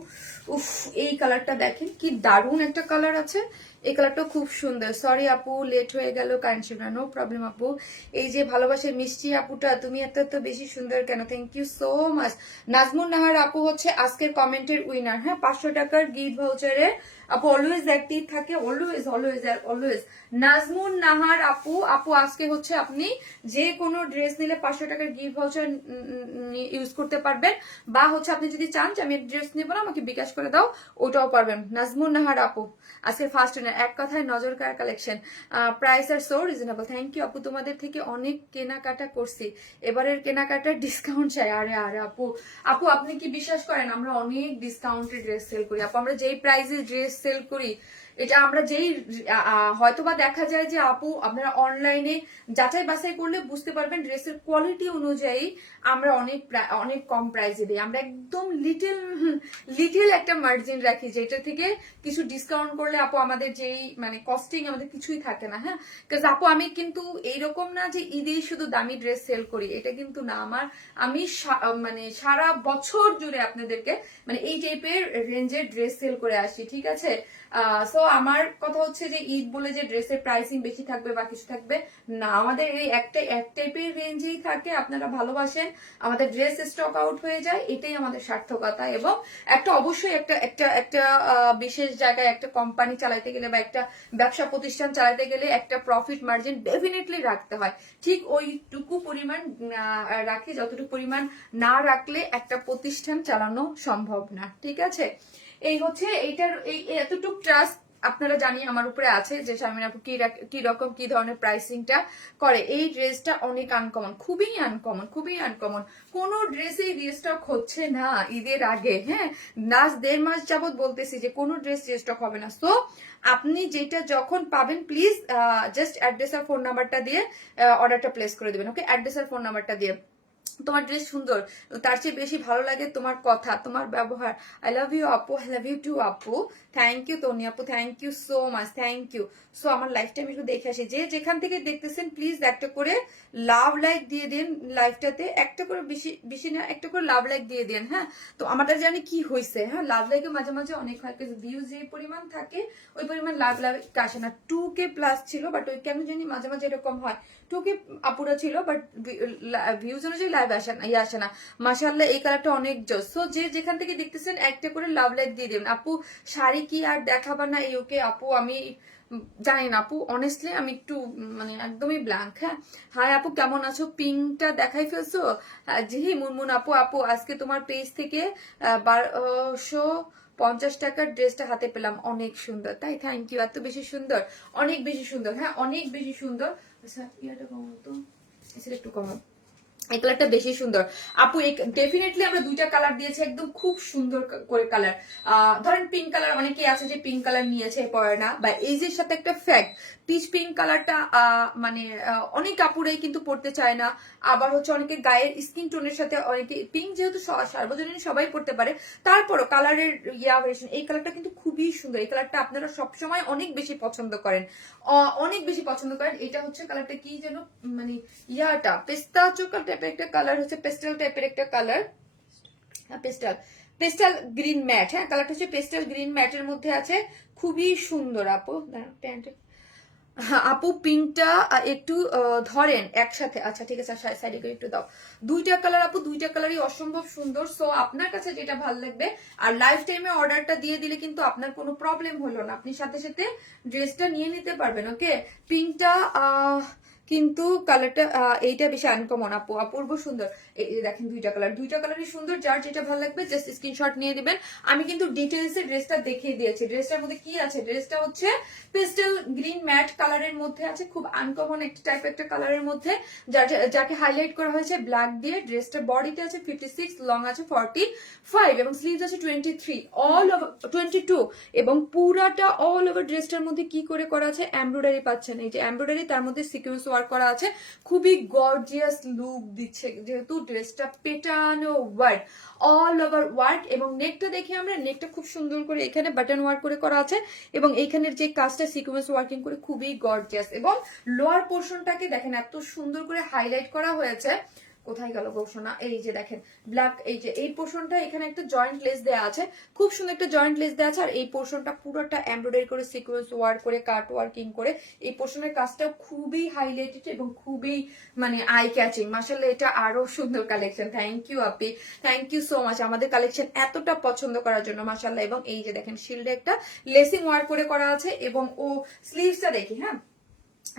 উফ, এই কালারটা দেখেন কি দারুণ একটা কালার আছে। এই কালারটা খুব সুন্দর। সরি আপু, লেট হয়ে গেল, কাইন্ডলি না, নো প্রবলেম আপু। এই যে ভালোবাসার মিষ্টি আপুটা, তুমি এত এত বেশি সুন্দর কেন? Thank you so much. Nazmun Nahar আপু হচ্ছে আজকের কমেন্টের উইনার। হ্যাঁ, 500 টাকার গিফট ভাউচারে আপু অলওয়েজ অ্যাক্টিভ থাকে, always always always. Nazmun Nahar আপু, আপু আজকে হচ্ছে আপনি যে কোনো ড্রেস নিলে 500 টাকার গিফট ভাউচার ইউজ করতে পারবেন, বা হচ্ছে আপনি যদি চান যে আমি ড্রেস নেবো না, আমাকে বিকাশ করে দাও, ওটাও পারবেন। নাজমুন নাহার আপু আজকে ফার্স্ট উইনার। এক কথায় নজর কার কালেকশন, প্রাইস আর সো রিজনেবল। থ্যাংক ইউ আপু, তোমাদের থেকে অনেক কেনাকাটা করছি, এবারের কেনাকাটার ডিসকাউন্ট চাই। আরে আরে আপু, আপু আপনি কি বিশ্বাস করেন আমরা অনেক ডিসকাউন্টে ড্রেস সেল করি আপু। আমরা যেই প্রাইসে ড্রেস সেল করি, এটা আমরা যেই হয়তোবা দেখা যায় যে আপু আপনারা অনলাইনে যাচাই বাছাই করলে বুঝতে পারবেন ড্রেসের কোয়ালিটি অনুযায়ী আমরা অনেক অনেক কম প্রাইসে দিই। আমরা একদম লিটল লিটল একটা মার্জিন রাখি, যেটা থেকে কিছু ডিসকাউন্ট করলে আপু আমাদের যেই মানে কস্টিং আমাদের কিছুই থাকে না। হ্যাঁ, কারণ আপু আমি কিন্তু এইরকম না যে ঈদেই শুধু দামি ড্রেস সেল করি, এটা কিন্তু না। আমি মানে সারা বছর জুড়ে আপনাদেরকে মানে এই টাইপের রেঞ্জের ড্রেস সেল করে আসি, ঠিক আছে। সো আমার কথা হচ্ছে যে ঈদ বলে যে ড্রেসের প্রাইসিং বেশি থাকবে বা কিছু থাকবে না, আমাদের এই এক টাইপের রেঞ্জেই থাকে। আপনারা ভালোবাসেন, আমাদের ড্রেস স্টক আউট হয়ে যায়, এটাই আমাদের সার্থকতা। এবং একটা অবশ্যই একটা একটা একটা বিশেষ জায়গায় একটা কোম্পানি চালাইতে গেলে বা একটা ব্যবসা প্রতিষ্ঠান চালাতে গেলে একটা প্রফিট মার্জিন ডেফিনেটলি রাখতে হয়। ঠিক ওইটুকু পরিমাণ রাখি, যতটুকু পরিমাণ না রাখলে একটা প্রতিষ্ঠান চালানো সম্ভব না, ঠিক আছে। এই হচ্ছে এইটার এই এতটুকু ট্রাস্ট আপনারা জানি আমার উপরে আছে যে শারমিন আপু কি রকম কি ধরনের প্রাইসিংটা করে। এই ড্রেসটা অনেক আনকমন, খুবই আনকমন, খুবই আনকমন। কোনো ড্রেসেই রিস্টক হচ্ছে না ঈদের আগে। হ্যাঁ, লাস্ট 1.5 মাস যাবত বলতেছি যে কোনো ড্রেস রিস্টক হবে না। সো আপনি যেটা যখন পাবেন প্লিজ জাস্ট অ্যাড্রেস আর ফোন নাম্বারটা দিয়ে অর্ডারটা প্লেস করে দেবেন। ওকে, অ্যাড্রেস আর ফোন নাম্বারটা দিয়ে। তোমার ড্রেস সুন্দর, তার চেয়ে বেশি ভালো লাগে তোমার কথা, তোমার ব্যবহার। আই লাভ ইউ আপু, আই লাভ ইউ টু আপু। থ্যাংক ইউ তনি আপু, thank you so much, thank you. So আমার লাইফটা আমি একটু দেখে আসি। যে যেখান থেকে দেখতেছেন প্লিজ একটা করে লাভ লাইক দিয়ে দিন লাইফটাতে, একটা করে বেশি বেশি না, একটা করে লাভ লাইক দিয়ে দিন। হ্যাঁ, তো আমাদের জানি কি হয়েছে। হ্যাঁ, লাভ লাইকে মাঝে মাঝে অনেক হয়, কিন্তু ভিউজ যে পরিমাণ থাকে ওই পরিমাণ লাভ লাইক আসে না। 2K প্লাস ছিল, বাট ওই কেন জানি মাঝে মাঝে এরকম হয়। 2K আপুরা ছিল, বাট ভিউজ অনুযায়ী লাইভ আসে না। মাশাআল্লাহ, এই কালারটা অনেক জোস। সো যে যেখান থেকে দেখতেছেন একটা করে লাভ লাইক দিয়ে দেবেন। আপু শাড়ি কি আর দেখাবা না? এই ওকে আপু, আমি জানি না আপু, অনেস্টলি আমি একটু মানে একদমই ব্ল্যাঙ্ক। হ্যাঁ, হাই আপু কেমন আছো? পিঙ্কটা দেখাই ফেলছো? জি মুনমুন আপু, আপু আজকে তোমার পেজ থেকে 1250 টাকার ড্রেসটা হাতে পেলাম, অনেক সুন্দর। তাই, থ্যাংক ইউ। এত বেশি সুন্দর, অনেক বেশি সুন্দর। হ্যাঁ, অনেক বেশি সুন্দর। আচ্ছা, ইয়াটা কমাও তো, এটা একটু কমাও। এই কালারটা বেশি সুন্দর আপু। ডেফিনেটলি আমরা দুইটা কালার দিয়েছি, একদম খুব সুন্দর করে কালার। ধরেন পিঙ্ক কালার, অনেকে আছে যে পিঙ্ক কালার নিয়েছে পরে না, বা এই যে সাথে একটা ফ্যাক্ট পিচ পিঙ্ক কালারটা মানে অনেক কাপড়েই কিন্তু পড়তে চায় না। আবার হচ্ছে অনেকে গায়ের স্কিন টোনের সাথে, অনেকে পিঙ্ক যেহেতু সার্বজনীন সবাই পড়তে পারে, তারপরও কালারের ভেরিয়েশন। এই কালারটা কিন্তু খুবই সুন্দর। এই কালারটা আপনারা সবসময় অনেক বেশি পছন্দ করেন, অনেক বেশি পছন্দ করেন। এটা হচ্ছে কালারটা কি যেন মানে ইয়াটা পেস্তা চোকাল টাইপের একটা কালার, হচ্ছে পেস্টেল টাইপের একটা colour. Pastel pastel green matte. হ্যাঁ, কালারটা হচ্ছে পেস্টাল গ্রিন ম্যাটের মধ্যে আছে, খুবই সুন্দর আপু। প্যান্ট আপু পিঙ্কটা একটু ধরেন একসাথে। আচ্ছা ঠিক আছে, সাইডে করে একটু দাও। দুইটা কালার আপু, দুইটা কালারই অসম্ভব সুন্দর। সো আপনার কাছে যেটা ভালো লাগবে, আর লাইফ টাইমে অর্ডারটা দিয়ে দিলে কিন্তু আপনার কোনো প্রবলেম হলো না, আপনি সাথে সাথে ড্রেসটা নিয়ে নিতে পারবেন। ওকে, পিঙ্কটা কিন্তু কালারটা এইটা বেশি আনকমন আপু, অপূর্ব সুন্দর। এই দেখেন দুইটা কালার, দুইটা কালারই সুন্দর। যার যেটা ভালো লাগবে জাস্ট স্ক্রিনশট নিয়ে দিবেন। আমি কিন্তু ডিটেইলসে ড্রেসটা দেখিয়ে দিয়েছি। ড্রেসটার মধ্যে কি আছে, ড্রেসটা হচ্ছে পেস্টেল গ্রিন ম্যাট কালারের মধ্যে আছে, খুব আনকমন একটা টাইপ একটা কালারের মধ্যে, যাকে হাইলাইট করা হয়েছে ব্ল্যাক দিয়ে। ড্রেসটার বডিতে আছে 56, লং আছে 45 এবং স্লিভস আছে 23, অল ওভার 22, এবং পুরাটা অল ওভার ড্রেসটার মধ্যে কি করে করা আছে, এমব্রয়ডারি পাচ্ছেন। এই যে এমব্রয়ডারি, তার মধ্যে সিকোয়েন্স ওয়ার্ক করা আছে, খুবই গর্জিয়াস লুক দিচ্ছে, যেহেতু ড্রেসটা পেটানো ওয়ার্ক, অল ওভার ওয়ার্ক। এবং নেকটা দেখি আমরা, নেকটা খুব সুন্দর করে এখানে বাটন ওয়ার্ক করে করা আছে, এবং এইখানের যে কাজটা সিকোয়েন্স ওয়ার্কিং করে খুবই গর্জিয়াস। এবং লোয়ার পোর্শনটাকে দেখেন এত সুন্দর করে হাইলাইট করা হয়েছে, কোথায় গেল ঘোষণা, এই যে দেখেন ব্ল্যাক, এই যে এই পোর্শনটা এখানে একটা জয়েন্ট লেস দেওয়া আছে, খুব সুন্দর একটা জয়েন্ট লেস দেওয়া আছে। আর এই পোর্শনটা পুরোটা এমব্রয়ডারি করে সিকোয়েন্স ওয়ার্ক করে কাট ওয়ার্কিং করে এই পোর্শনের কাজটা খুবই হাইলাইটেড এবং খুবই মানে আই ক্যাচিং। মাশাআল্লাহ এটা আরো সুন্দর collection. Thank you Api, thank you so much আমাদের কালেকশন এতটা পছন্দ করার জন্য মাশাআল্লাহ। এবং এই যে দেখেন শিল্ডে একটা লেসিং ওয়ার্ক করে করা আছে এবং ও স্লিভসটা দেখি, হ্যাঁ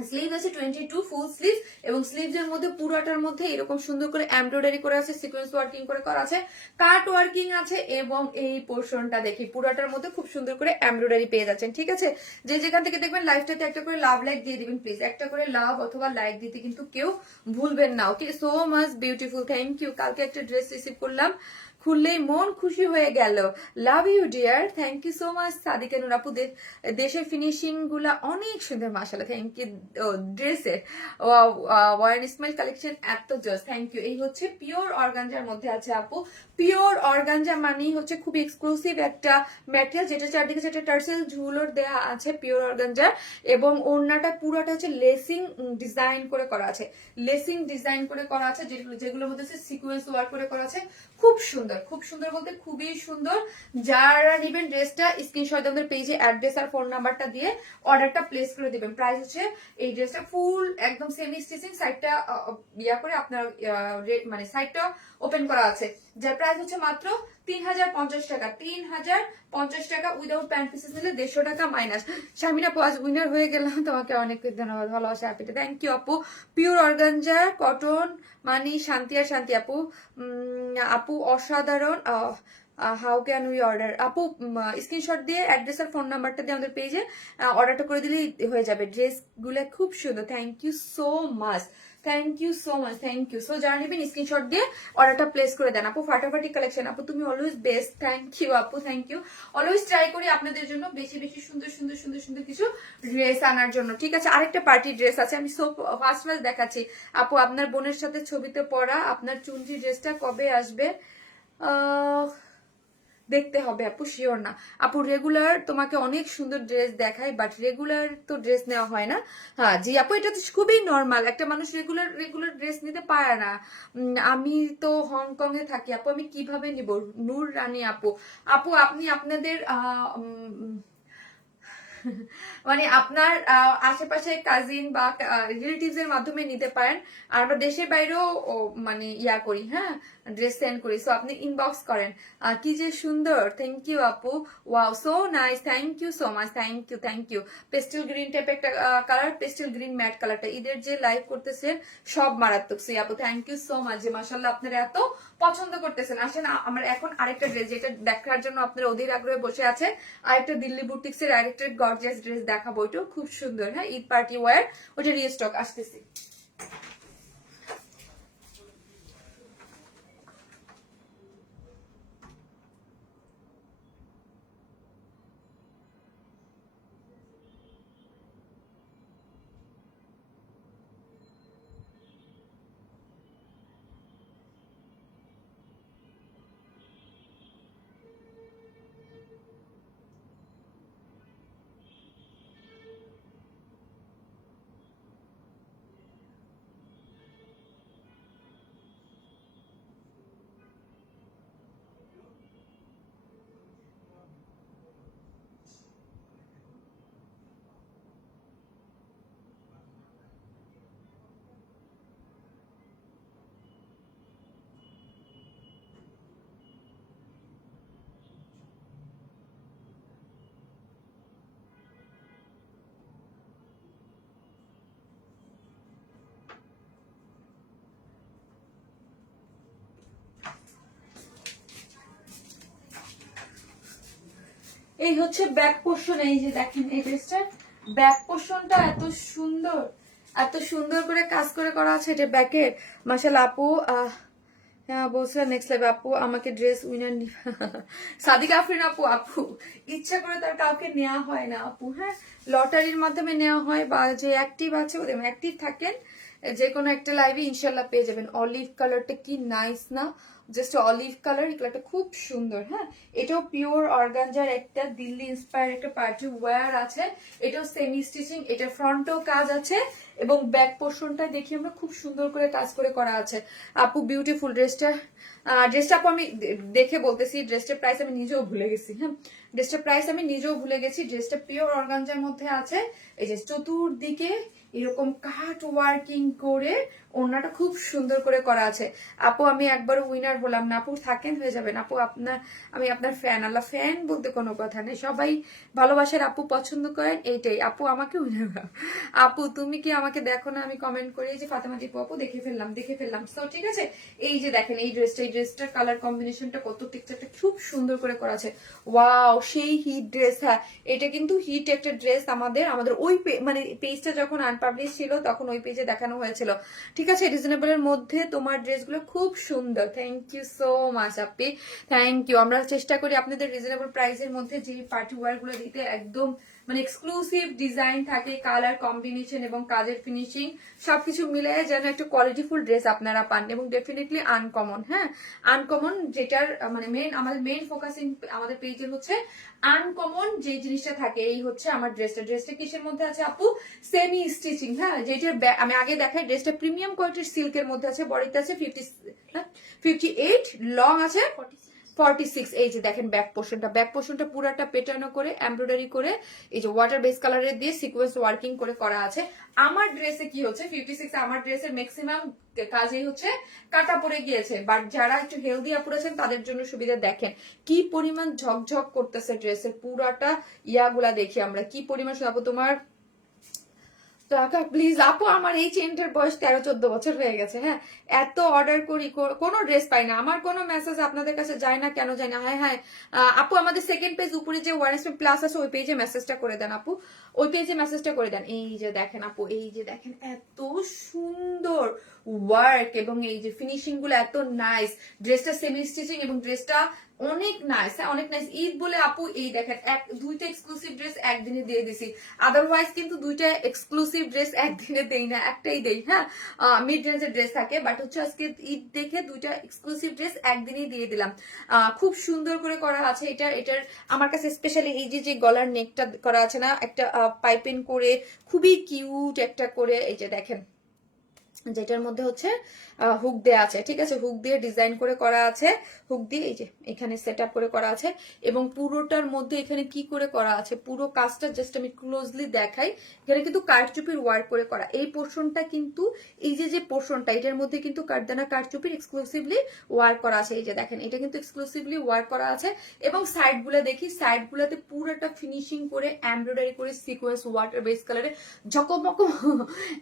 স্লিভ আছে 22 ফুল স্লিভ এবং স্লিভস এর মধ্যে পুরোটার মধ্যে এরকম সুন্দর করে এমব্রয়ডারি করে আছে, সিকোয়েন্স ওয়ার্কিং করে করা আছে, কাট ওয়ার্কিং আছে এবং এই পোর্শনটা দেখি পুরোটার মধ্যে খুব সুন্দর করে এমব্রয়ডারি পেয়ে যাচ্ছেন। ঠিক আছে, যে যেখান থেকে দেখবেন লাইভটাতে একটা করে লাভ লাইক দিয়ে দিবেন প্লিজ, একটা করে লাভ অথবা লাইক দিতে কিন্তু কেউ ভুলবেন না। Okay, so much beautiful, thank you. কালকে একটা ড্রেস রিসিভ করলাম, খুললেই মন খুশি হয়ে গেল। Love you dear, thank you so much. Sadika Noor আপু দেশের ফিনিশিং গুলা অনেক সুন্দর মাশাআল্লাহ, থ্যাংক ইউ। ড্রেসের ওয়ার স্মাইল কালেকশন এত জস, থ্যাংক ইউ। এই হচ্ছে পিওর অর্গানজার মধ্যে আছে আপু। পিওর অর্গানজা মানেই হচ্ছে খুব এক্সক্লুসিভ একটা ম্যাটেরিয়াল, যেটা চারদিকে যেটা টার্সেল ঝুলোর দেয়া আছে পিওর অর্গানজার এবং ওড়নাটা পুরোটা হচ্ছে লেসিং ডিজাইন করে করা আছে, লেসিং ডিজাইন করে করা আছে, যেগুলোর মধ্যে সিকোয়েন্স ওয়ার্ক করে করা আছে। খুব সুন্দর, খুব সুন্দর বলতে খুবই সুন্দর। যারা নেবেন ড্রেসটা স্ক্রিনশট আমাদের পেজে অ্যাড্রেস আর ফোন নাম্বারটা দিয়ে অর্ডারটা প্লেস করে দিবেন। প্রাইস হচ্ছে এই ড্রেসটা ফুল একদম সেমি স্টিচিং, সাইডটা ইয়া করে আপনার মানে সাইডটা ওপেন করা আছে, যার প্রাইস হচ্ছে মাত্র 3050 টাকা। 3050 টাকা উইদাউট প্যান্ট পিসেস নিলে 150 টাকা মাইনাস। শারমিনা আপু আজ উইনার হয়ে গেলাম, তোমাকে অনেক ধন্যবাদ, ভালোবাসা হ্যাপিটা, থ্যাংক ইউ আপু। পিওর অর্গানজা কটন মানে শান্তি আর শান্তি আপু। আপু অসাধারণ, হাউ ক্যান উই অর্ডার আপু? স্ক্রিনশট দিয়ে অ্যাড্রেস আর ফোন নাম্বারটা দিয়ে আমাদের পেজে অর্ডারটা করে দিলেই হয়ে যাবে। ড্রেসগুলো খুব সুন্দর, thank you so much, thank you so much, thank you. So যারা নেবেন স্ক্রিনশট দিয়ে অর্ডারটা প্লেস করে দেন আপু। ফাটাফাটি কালেকশন আপু, তুমি অলওয়েজ বেস্ট, থ্যাংক ইউ আপু, থ্যাংক ইউ। অলওয়েজ ট্রাই করি আপনাদের জন্য বেশি বেশি সুন্দর সুন্দর সুন্দর সুন্দর কিছু ড্রেস আনার জন্য। ঠিক আছে, আরেকটা পার্টি ড্রেস আছে, আমি সো ফার্স্ট দেখাচ্ছি আপু। আপনার বোনের সাথে ছবিতে পড়া আপনার চুনরি ড্রেসটা কবে আসবে? দেখতে হবে আপু, শিওর না আপু। রেগুলার তোমাকে অনেক সুন্দর ড্রেস দেখাই, বাট রেগুলার তো ড্রেস নেওয়া হয় না। হ্যাঁ জি আপু, এটা তো খুবই নর্মাল, একটা মানুষ রেগুলার রেগুলার ড্রেস নিতে পারে না। আমি তো হংকং এ থাকি আপু, আমি কিভাবে নিব? নূর রানী আপু, আপু আপনি আপনাদের মানে আপনার আশেপাশে কাজিন বা রিলেটিভস এর মাধ্যমে নিতে পারেন। আর আমরা দেশের বাইরেও মানে ইয়া করি, হ্যাঁ ড্রেস সেন্ড করি, সো আপনি ইনবক্স করেন। কি যে সুন্দর, থ্যাংক ইউ আপু, wow so nice, thank you so much, thank you, thank you. Pastel green type একটা কালার, পেস্টেল গ্রিন ম্যাট কালারটা ঈদের যে লাইভ করতেছেন সব মারাত্মক। সো আপু থ্যাংক ইউ সো মাচ, যে মাশাআল্লাহ আপনারা এত পছন্দ করতেছেন। আসেন আমরা এখন আরেকটা ড্রেস যেটা দেখার জন্য আপনারা অধীর আগ্রহে বসে আছে, আরেকটা দিল্লি বুটিক্স এর আরেকটা গর্জিয়াস ড্রেস দেখাবো, ওইটাও খুব সুন্দর, হ্যাঁ ঈদ পার্টি ওয়্যার, ওইটা রিস্টক আসতেছি। এই হচ্ছে ব্যাক পোর্শন, এই যে দেখেন এই ড্রেসটার ব্যাক পোর্শনটা এত সুন্দর, এত সুন্দর করে কাজ করে করা আছে এটা ব্যাকের। মাশাআল্লাহ আপু হ্যাঁ বলছিলাম নেক্সট লাইভ আপু আমাকে ড্রেস উইনার সাদিকা আফরিন আপু, আপু ইচ্ছা করে তার কাউকে নেওয়া হয় না আপু, হ্যাঁ লটারির মাধ্যমে নেওয়া হয়, বা যে অ্যাক্টিভ আছে ওদের অ্যাক্টিভ থাকেন যে কোনো একটা লাইভে ইনশাল্লাহ পেয়ে যাবেন। অলিভ কালারটা কি নাইস না, জাস্ট অলিভ কালার, এই কালারটা খুব সুন্দর। হ্যাঁ, এটাও পিওর অর্গানজার একটা দিল্লি ইন্সপায়ার একটা পার্টি ওয়্যার আছে। এটাও সেমি স্টিচিং, এটা ফ্রন্টেও কাজ আছে এবং ব্যাক পোর্শনটা দেখি আমরা খুব সুন্দর করে কাজ করে করা আছে। আপু বিউটিফুল ড্রেসটা। ড্রেসটা আপু আমি দেখে বলতেছি, ড্রেসটার প্রাইস আমি নিজেও ভুলে গেছি। হ্যাঁ, ড্রেসটার প্রাইস আমি নিজেও ভুলে গেছি। ড্রেসটা পিওর অর্গানজার মধ্যে আছে। এই যে চতুর্দিকে এরকম কাট ওয়ার্কিং করে ওড়নাটা খুব সুন্দর করে করা আছে। আপু আমি একবার উইনার হলাম না। আপু থাকেন, হয়ে যাবেন আপু। আমি আপনার ফ্যান। আল্লাহ, ফ্যান বলতে কোনো কথা নেই, সবাই ভালোবাসার আপু পছন্দ করেন, এইটাই। আপু আমাকে উইনার। আপু তুমি কি আমাকে দেখো না? আমি কমেন্ট করি যে ফাতেমা টিপু আপু দেখে ফেললাম। সো ঠিক আছে, এই যে দেখেন এই ড্রেসটার কালার কম্বিনেশনটা কত টেক্সচারটা খুব সুন্দর করে করা আছে। ওয়াও, সেই হিট ড্রেস। হ্যাঁ, এটা কিন্তু হিট একটা ড্রেস। আমাদের ওই মানে পেজটা যখন আনপাবলিশ ছিল তখন ওই পেজে দেখানো হয়েছিল। ঠিক আছে, রিজনেবলের মধ্যে তোমার ড্রেসগুলো খুব সুন্দর। Thank you so much Api, thank you. আমরা চেষ্টা করি আপনাদের রিজনেবল প্রাইসের মধ্যে যে পার্টি ওয়্যার গুলো দিতে, একদম মানে এক্সক্লুসিভ ডিজাইন থাকে, কালার কম্বিনেশন এবং কাজের ফিনিশিং সবকিছু মিলে যেন একটা কোয়ালিটিফুল ড্রেস আপনারা পান এবং ডেফিনেটলি আনকমন। হ্যাঁ, আনকমন, যেটার মানে আমাদের মেইন ফোকাসিং আমাদের পেজের হচ্ছে আনকমন যে জিনিসটা থাকে। এই হচ্ছে আমার ড্রেসটা কিসের মধ্যে আছে আপু? Semi stitching. হ্যাঁ, যেটার আমি আগে দেখাই, ড্রেসটা প্রিমিয়াম কোয়ালিটির সিল্কের মধ্যে আছে। বডিতে আছে 58, লং আছে 46। এই যে দেখেন ব্যাক পোর্শনটা পুরাটা পেটানো করে এমব্রয়ডারি করে এই যে ওয়াটার বেস কালারের দিয়ে সিকোয়েন্স ওয়ার্কিং করে করা আছে। আমার ড্রেসে কি হচ্ছে 56, আমার ড্রেসের ম্যাক্সিমাম কাজেই হচ্ছে কাটা পড়ে গিয়েছে, বাট যারা একটু হেলদি আপুর আছেন তাদের জন্য সুবিধা। দেখেন কি পরিমাণ ঝকঝক করতেছে ড্রেসের পুরাটা ইয়াগুলা দেখি আমরা কি পরিমাণ। আপু তোমার টাকা প্লিজ আপু, আমার এই চেনটার বয়স 13-14 বছর হয়ে গেছে। হ্যাঁ, এত অর্ডার করি কোনো ড্রেস পাই না, আমার কোনো মেসেজ আপনাদের কাছে যায় না, কেন যায় না? হ্যাঁ আপু, আমাদের সেকেন্ড পেজ উপরে যে ওয়ারেন্স প্লাস আছে ওই পেজে মেসেজটা করে দেন আপু, ওই পেজে মেসেজটা করে দেন। এই যে দেখেন আপু, এই যে দেখেন এত সুন্দর ওয়ার্ক এবং এই যে ফিনিশিং গুলো এত নাইস। ড্রেসটা সেমি স্টিচিং এবং ড্রেসটা অনেক নাইস। হ্যাঁ, অনেক নাইস। ঈদ বলে আপু এই দেখেন দুইটা এক্সক্লুসিভ ড্রেস একদিনে দিয়ে দিছি। আদারওয়াইজ কিন্তু দুইটা এক্সক্লুসিভ ড্রেস একদিনে দেই না, একটাই দেই। হ্যাঁ, মিড রেঞ্জের ড্রেস থাকে, বাট হচ্ছে আজকে ঈদ দেখে দুইটা এক্সক্লুসিভ ড্রেস একদিনেই দিয়ে দিলাম। খুব সুন্দর করে করা আছে। এটার আমার কাছে স্পেশালি এই যে গলার নেকটা করা আছে না, একটা পাইপিং করে খুবই কিউট একটা করে, এই যে দেখেন যেটার মধ্যে হচ্ছে হুক দেয়া আছে। ঠিক আছে, হুক দিয়ে ডিজাইন করে করা আছে, হুক দিয়ে এই যে এখানে সেট আপ করে করা আছে এবং পুরোটার মধ্যে এখানে কি করে করা আছে পুরো কাজটা জাস্ট আমি ক্লোজলি দেখাই। এখানে কিন্তু কারচুপির ওয়ার্ক করে করা। এই পোর্শনটা কিন্তু এই যে পোর্শনটা এটার মধ্যে কিন্তু কারদানা কারচুপির এক্সক্লুসিভলি ওয়ার্ক করা আছে। এই যে দেখেন এটা কিন্তু এক্সক্লুসিভলি ওয়ার্ক করা আছে এবং সাইড গুলো দেখি, সাইড গুলাতে পুরোটা ফিনিশিং করে এমব্রয়ডারি করে সিকোয়েন্স ওয়াটার বেস কালারে ঝকমক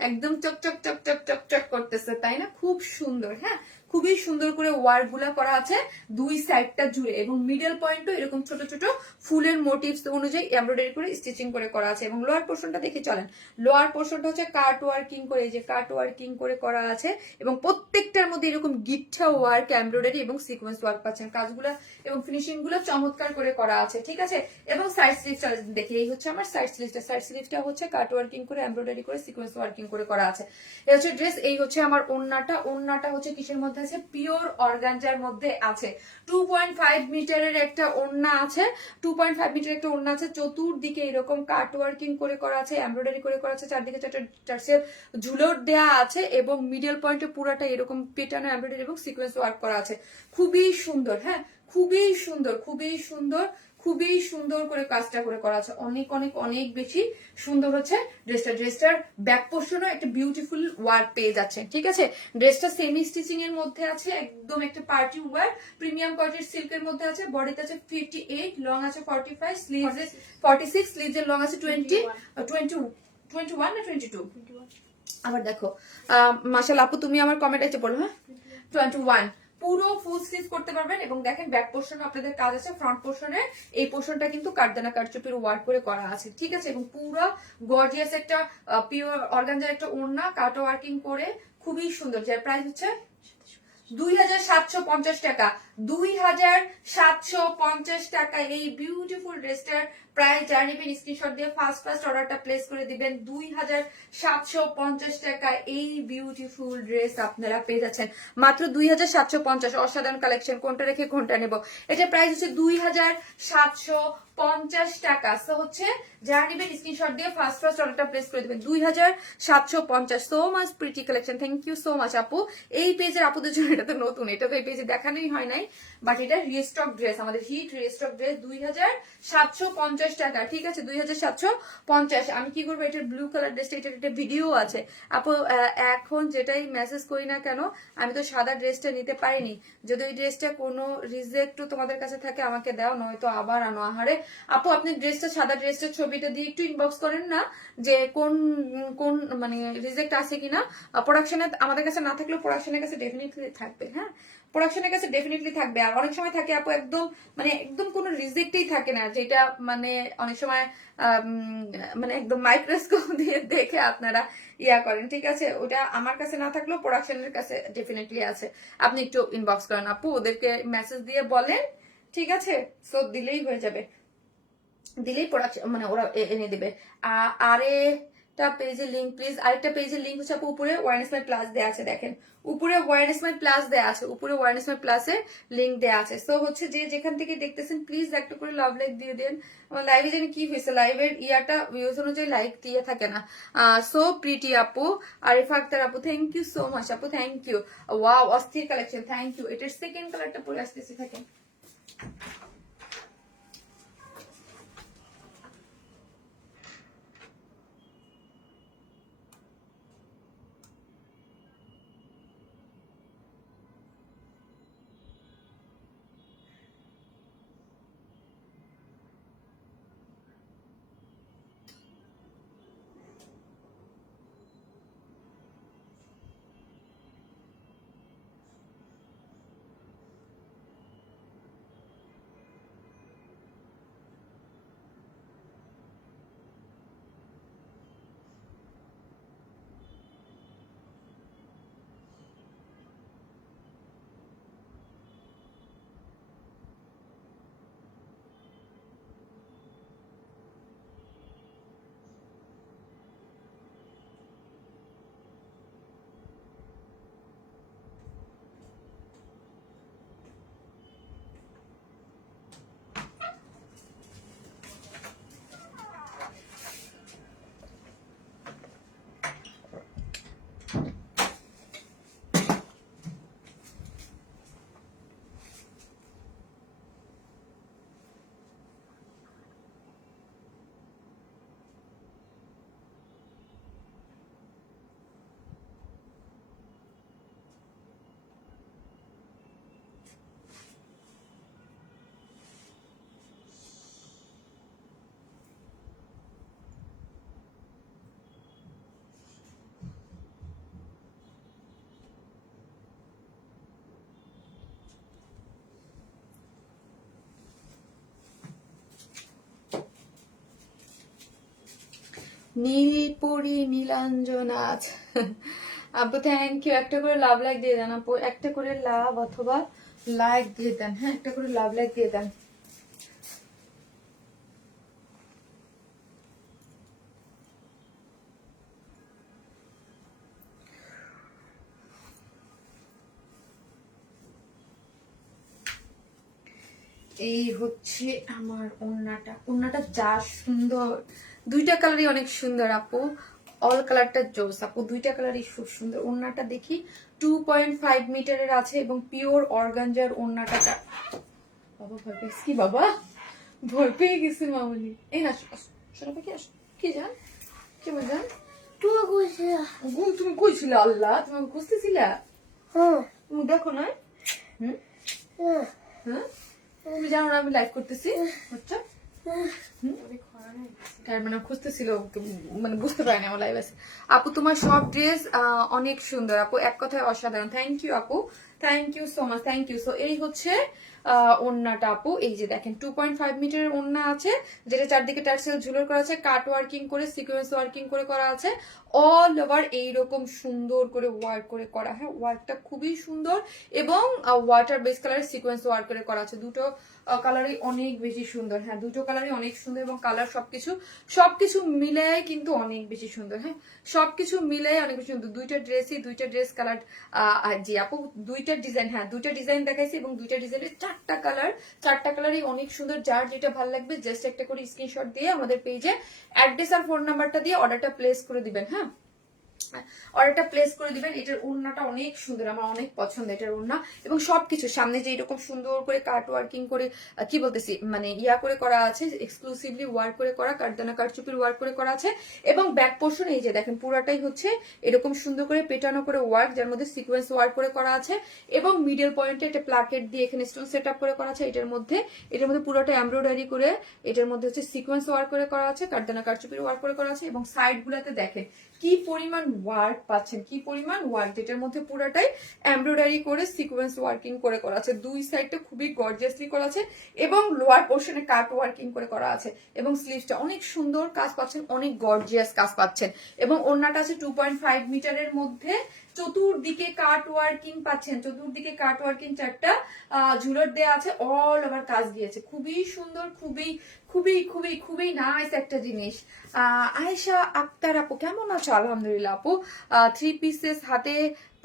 একদম চকচক চকচক চকচক করতেছে, তাই না? খুব সুন্দর। হ্যাঁ, খুবই সুন্দর করে ওয়ার্ক গুলা করা আছে দুই সাইডটা জুড়ে এবং মিডল পয়েন্টও এরকম ছোট ছোট ফুলের মোটিভস অনুযায়ী এমব্রয়ডারি করে স্টিচিং করে করা আছে। এবং লোয়ার পোর্শনটা দেখে চলেন, লোয়ার পোর্শনটা হচ্ছে কাট ওয়ার্কিং করে, এই যে কাট ওয়ার্কিং করে করা আছে এবং প্রত্যেকটার মধ্যে এরকম গিট্টা ওয়ার্ক এমব্রয়ডারি এবং সিকোয়েন্স ওয়ার্ক পাচ্ছেন। কাজগুলা এবং ফিনিশিং গুলো চমৎকার করে করা আছে। ঠিক আছে, এবং সাইড স্লিভটা দেখি, এই হচ্ছে আমার সাইড স্লিভটা হচ্ছে কাট ওয়ার্কিং করে এমব্রয়ডারি করে সিকোয়েন্স ওয়ার্কিং করে করা আছে। এই হচ্ছে ড্রেস। এই হচ্ছে আমার ওড়নাটা হচ্ছে কিসের মধ্যে আছে? পিওর অর্গানজার মধ্যে আছে। 2.5 মিটারের একটা ওড়না আছে, 2.5 মিটারের একটা ওড়না আছে। চতুর্দিকে এরকম কাট ওয়ার্কিং করে করা আছে, এমব্রয়ডারি করে করা আছে, চারদিকে চারটে ঝুলোর দেয়া আছে এবং মিডল পয়েন্টে পুরাটা এরকম পেটানো এমব্রয়ডারি এবং সিকোয়েন্স ওয়ার্ক করা আছে। খুবই সুন্দর। হ্যাঁ, খুবই সুন্দর, খুবই সুন্দর, খুবই সুন্দর করে কাজটা করে করা আছে। অনেক অনেক অনেক বেশি সুন্দর হচ্ছে ড্রেসটার ব্যাক পোর্শনও একটা বিউটিফুল ওয়ার্ক পেয়ে যাচ্ছে। ঠিক আছে, ড্রেসটা সেমি স্টিচিং এর মধ্যে আছে, একদম একটা পার্টি ওয়্যার প্রিমিয়াম কোয়ালিটির সিল্কের মধ্যে আছে। বডিতে আছে 58, লং আছে 45, স্লিভস 46, স্লিভস এর লং আছে 21 না 22। আবার দেখো মাশাআল্লাহ আপু, তুমি আমার কমেন্ট আছে বলো। হ্যাঁ, 21 পুরো ফুল স্লিভ করতে পারবেন এবং দেখেন ব্যাক পোর্শনে আপনাদের কাজ আছে। ফ্রন্ট পোর্শনে এই পোর্শনটা কিন্তু কারদানা কারচুপির ওয়ার্ক করে করা আছে। ঠিক আছে, এবং পুরো গর্জিয়াস একটা পিওর অর্গানজার একটা ওড়না কাট ওয়ার্কিং করে খুবই সুন্দর, যার প্রাইস হচ্ছে 2750 টাকা। 2750 টাকা এই বিউটিফুল ড্রেসটার প্রাইস। যারা নেবেন স্ক্রিনশট দিয়ে ফার্স্ট অর্ডারটা প্লেস করে দিবেন। 2750 টাকা এই বিউটিফুল ড্রেস আপনারা পেয়ে যাচ্ছেন মাত্র 2750। অসাধারণ কালেকশন, কোনটা রেখে কোনটা নেব। এটা প্রাইস হচ্ছে 2750 টাকা। সো হচ্ছে যারা নেবেন স্ক্রিনশট দিয়ে ফার্স্ট অর্ডারটা প্লেস করে দিবেন। 2750। So much pretty collection, thank you so much আপু। এই পেজের আপুদের জন্য এটা তো নতুন, এটা তো এই পেজে দেখানোই হয় নাই, বাট এটা রিস্টক ড্রেস, আমাদের হিট রিস্টক ড্রেস। 2750 টাকা, ঠিক আছে 2750। আমি কি করবো, এটার ব্লু কালার ড্রেসটা, এটার একটা ভিডিও আছে আপু। এখন যেটাই মেসেজ করি না কেন, আমি তো সাদা ড্রেসটা নিতে পারিনি। যদি ওই ড্রেসটা কোনো রিজেক্টও তোমাদের কাছে থাকে আমাকে দাও, নয়তো আবার আনো। আহারে আপু, আপনি ড্রেসটা, সাদা ড্রেসটার ছবিটা দিয়ে একটু ইনবক্স করেন না, যে কোন কোন মানে রিজেক্ট আছে কিনা। প্রোডাকশনে আমাদের কাছে না থাকলেও প্রোডাকশনের কাছে ডেফিনেটলি থাকবে। হ্যাঁ, প্রোডাকশনের কাছে ডেফিনেটলি থাকবে। আর অনেক সময় থাকে আপু একদম মানে একদম কোনো রিজেক্টই থাকে না, যেটা মানে অনেক সময় মানে একদম মাইক্রোস্কোপ দিয়ে দেখে আপনারা ইয়া করেন, ঠিক আছে। ওটা আমার কাছে না থাকলেও প্রোডাকশনের কাছে ডেফিনেটলি আছে। আপনি একটু ইনবক্স করেন আপু, ওদেরকে মেসেজ দিয়ে বলেন, ঠিক আছে। সো দিলেই হয়ে যাবে, দিলেই প্রোডাকশন মানে ওরা এনে দেবে। আরেকটা পেজের লিঙ্ক প্লিজ, আরেকটা পেজের লিঙ্ক হচ্ছে আপু উপরে ওয়ারনেস মাই প্লাস দেওয়া আছে, দেখেন উপরে ওয়ারনেস মাই প্লাস দেওয়া আছে, উপরে ওয়ারনেস মাই প্লাসের লিঙ্ক দেওয়া আছে। সো হচ্ছে যে যেখান থেকে দেখতেছেন প্লিজ একটা করে লাভ লাইক দিয়ে দেন। আমার লাইভে জানি কি হয়েছে, লাইভের ইয়াটা ভিউজ অনুযায়ী লাইক দিয়ে থাকে না। সো প্রিটি আপু, আরিফা আক্তার আপু, থ্যাংক ইউ সো মাচ আপু, থ্যাংক ইউ। ওয়াও, অস্থির কালেকশন, থ্যাংক ইউ। এটার সেকেন্ড কালারটা পরে আসতেছি, থাকেন। নীলপরি নীলাঞ্জনাথ আপু, থ্যাংক ইউ। একটা করে লাভ লাইক দিয়ে দেন আপু, একটা করে লাভ অথবা লাইক দিয়ে দেন। হ্যাঁ, একটা করে লাভ লাইক দিয়ে দেন। এই হচ্ছে আমার ওড়নাটা, ওড়নাটা যা সুন্দর, দুইটা কালারই অনেক সুন্দর আপু, অল কালারটা জোস আপু, দুইটা কালারই খুব সুন্দর। ওড়নাটা দেখি 2.5 মিটারের আছে এবং পিওর অর্গানজার ওড়নাটা। বাবা ভয় পেয়েছি, কি বাবা ভয় পেয়ে গেছি মামুনি। এই না সোনা পাখি আস, কি জান কি জান তুমি কইছিলে, আল্লাহ তুমি খুঁজতেছিলা, তুমি দেখো না। হুম হ্যাঁ, তুমি জানো না আমি লাইভ করতেছি, আচ্ছা তার মানে খুঁজতেছিল, মানে বুঝতে পারেনি আমার লাইভ আছে। আপু তোমার সব ড্রেস অনেক সুন্দর আপু, এক কথায় অসাধারণ। থ্যাংক ইউ আপু, thank you so much, thank you. So এই হচ্ছে ওড়নাটা আপু, এই যে দেখেন 2.5 মিটারের ওড়না আছে, যেটা চারদিকে টার্সেল ঝুলোর করা আছে, কাট ওয়ার্কিং করে সিকোয়েন্স ওয়ার্কিং করে করা আছে, অল ওভার এইরকম সুন্দর করে ওয়ার্ক করে করা। হ্যাঁ, ওয়ার্কটা খুবই সুন্দর এবং ওয়াটার বেস কালারের সিকোয়েন্স ওয়ার্ক করে করা আছে। দুটো কালারই অনেক বেশি সুন্দর। হ্যাঁ, দুটো কালারই অনেক সুন্দর এবং কালার সবকিছু মিলে কিন্তু অনেক বেশি সুন্দর। হ্যাঁ, সবকিছু মিলে অনেক বেশি সুন্দর। দুইটা ড্রেস কালার জি আপু, দুইটা ডিজাইন, হ্যাঁ দুইটা ডিজাইন দেখাইছি এবং দুইটা ডিজাইনের চারটা কালারই অনেক সুন্দর। যার যেটা ভালো লাগবে জাস্ট একটা করে স্ক্রিনশট দিয়ে আমাদের পেজে অ্যাড্রেস আর ফোন নাম্বারটা দিয়ে অর্ডারটা প্লেস করে দিবেন। হ্যাঁ, অর্ডারটা প্লেস করে দিবেন। এটার ওড়নাটা অনেক সুন্দর, আমার অনেক পছন্দ এটার ওড়না। এবং সবকিছু সামনে যে এরকম সুন্দর করে কাট ওয়ার্কিং করে কি বলতেছি মানে ইয়া করে করা আছে, এক্সক্লুসিভলি ওয়ার্ক করে করা, কাটদানা কারচুপির ওয়ার্ক করে করা আছে। এবং ব্যাক পোর্শন এই যে দেখেন পুরাটাই হচ্ছে এরকম সুন্দর করে পেটানো করে ওয়ার্ক, যার মধ্যে সিকোয়েন্স ওয়ার্ক করে করা আছে। এবং মিডল পয়েন্টে একটা প্লাকেট দিয়ে এখানে স্টোন সেট আপ করে করা আছে। এটার মধ্যে পুরোটা এমব্রয়ডারি করে, এটার মধ্যে হচ্ছে সিকোয়েন্স ওয়ার্ক করে করা আছে, কাটদানা কারচুপির ওয়ার্ক করে করা আছে। এবং সাইড গুলাতে দেখেন কি পরিমাণ ওয়ার্ক পাচ্ছেন, কি পরিমাণ ওয়ার্ক। এটার মধ্যে পুরোটাই এমব্রয়ডারি করে সিকোয়েন্স ওয়ার্কিং করে করা আছে। দুই সাইডটা খুবই গর্জিয়াসলি করা আছে এবং লোয়ার পোর্শনে কাট ওয়ার্কিং করে করা আছে। এবং স্লিভসটা অনেক সুন্দর কাজ পাচ্ছেন, অনেক গর্জিয়াস কাজ পাচ্ছেন। এবং ওড়নাটা আছে 2.5 মিটারের মধ্যে, চতুর্দিকে কাট ওয়ার্কিং পাচ্ছেন, চতুর্দিকে কাট ওয়ার্কিং চারটা ঝুলর দেওয়া আছে, অল ওভার কাজ দিয়েছে। খুবই সুন্দর, খুবই খুবই খুবই খুবই নাইস একটা জিনিস। আয়েশা আক্তার আপু কেমন আছো? আলহামদুলিল্লাহ আপু। 3 পিসেস হাতে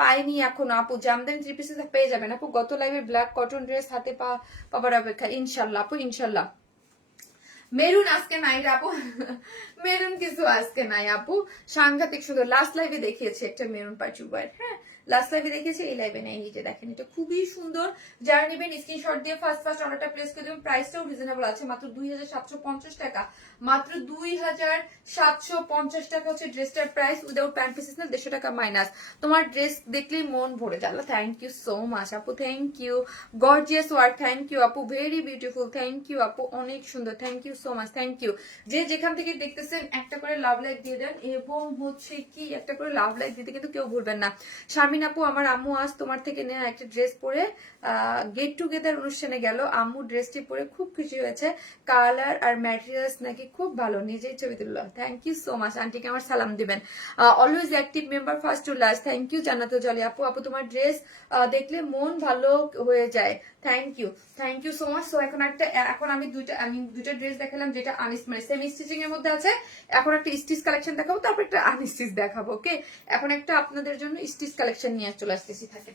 পাইনি এখনো আপু, জামদানি 3 পিসেস পেয়ে যাবেন আপু। গত লাইভে ব্ল্যাক কটন ড্রেস হাতে পাবার অপেক্ষা, ইনশাল্লাহ আপু, ইনশাল্লাহ। মেরুন আজকে নাই আপু, মেরুন কিছু আজকে নাই আপু। সাংঘাতিক সুন্দর, লাস্ট লাইভে দেখিয়েছি একটা মেরুন পার্চুবার। হ্যাঁ, লাস্ট লাইভে দেখিয়েছি, এই লাইভে নেই। এই যে দেখেন, এটা খুবই সুন্দর। যারা নেবেন স্ক্রিনশট দিয়ে ফার্স্ট অর্ডারটা প্লেস করে দেবেন। প্রাইসটাও রিজনেবল আছে, মাত্র 2750 টাকা, মাত্র 2750 টাকা হচ্ছে ড্রেসটার প্রাইস, উইদাউট প্যান্ট পিসেস না, 150 টাকা মাইনাস। তোমার ড্রেস দেখলেই মন ভরে গেল। থ্যাংক ইউ সো মাচ আপু, thank you. Gorgeous work, thank you আপু, ভেরি বিউটিফুল, থ্যাংক ইউ আপু, অনেক সুন্দর, thank you so much, thank you. যে যেখান থেকে দেখতেছেন একটা করে লাভ লাইক দিয়ে দেন এবং হচ্ছে কি একটা করে লাভ লাইক দিতে কিন্তু কেউ ভুলবেন না। শামিন আপু, আমার আম্মু আজ তোমার থেকে নেওয়া একটা ড্রেস পরে গেট টুগেদার অনুষ্ঠানে গেল। আম্মু ড্রেসটি পরে খুব খুশি হয়েছে, কালার আর ম্যাটেরিয়ালস নাকি খুব ভালো, নিজেই ছবি তুললো। থ্যাংক ইউ সো মাচ, আন্টিকে আমার সালাম দিবেন। Always active member first to last, thank you. Jannatul Jolly আপু, আপু তোমার ড্রেস দেখলে মন ভালো হয়ে যায়, thank you, thank you so much. So এখন আমি দুইটা ড্রেস দেখালাম, যেটা মানে সেমি স্টিচিং এর মধ্যে আছে। এখন একটা স্টিচ কালেকশন দেখাবো, তারপর একটা আনস্টিচ দেখাবো। ওকে, এখন একটা আপনাদের জন্য স্টিচ কালেকশন নিয়ে চলে আসতেছি, থাকে।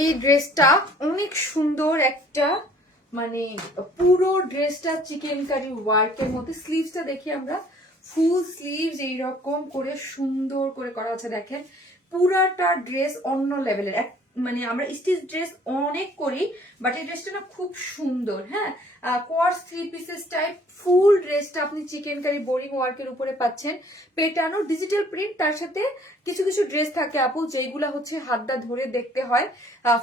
এই ড্রেসটা অনেক সুন্দর একটা, মানে পুরো ড্রেসটা চিকেন কারি ওয়ার্কের মধ্যে। স্লিভসটা দেখি আমরা, ফুল স্লিভস এইরকম করে সুন্দর করে করা আছে। দেখেন পুরাটা ড্রেস অন্য লেভেলের। মানে আমরা স্টিচ ড্রেস অনেক করি, বাট এই ড্রেসটা না খুব সুন্দর। হ্যাঁ, কোয়ার্স 3 পিসেস টাইপ ফুল ড্রেসটা আপনি চিকেন কারি বোরিং ওয়ার্কের উপরে পাচ্ছেন, পেটানো ডিজিটাল প্রিন্ট। তার সাথে কিছু কিছু ড্রেস থাকে আপু যেগুলা হচ্ছে হাতটা ধরে দেখতে হয়,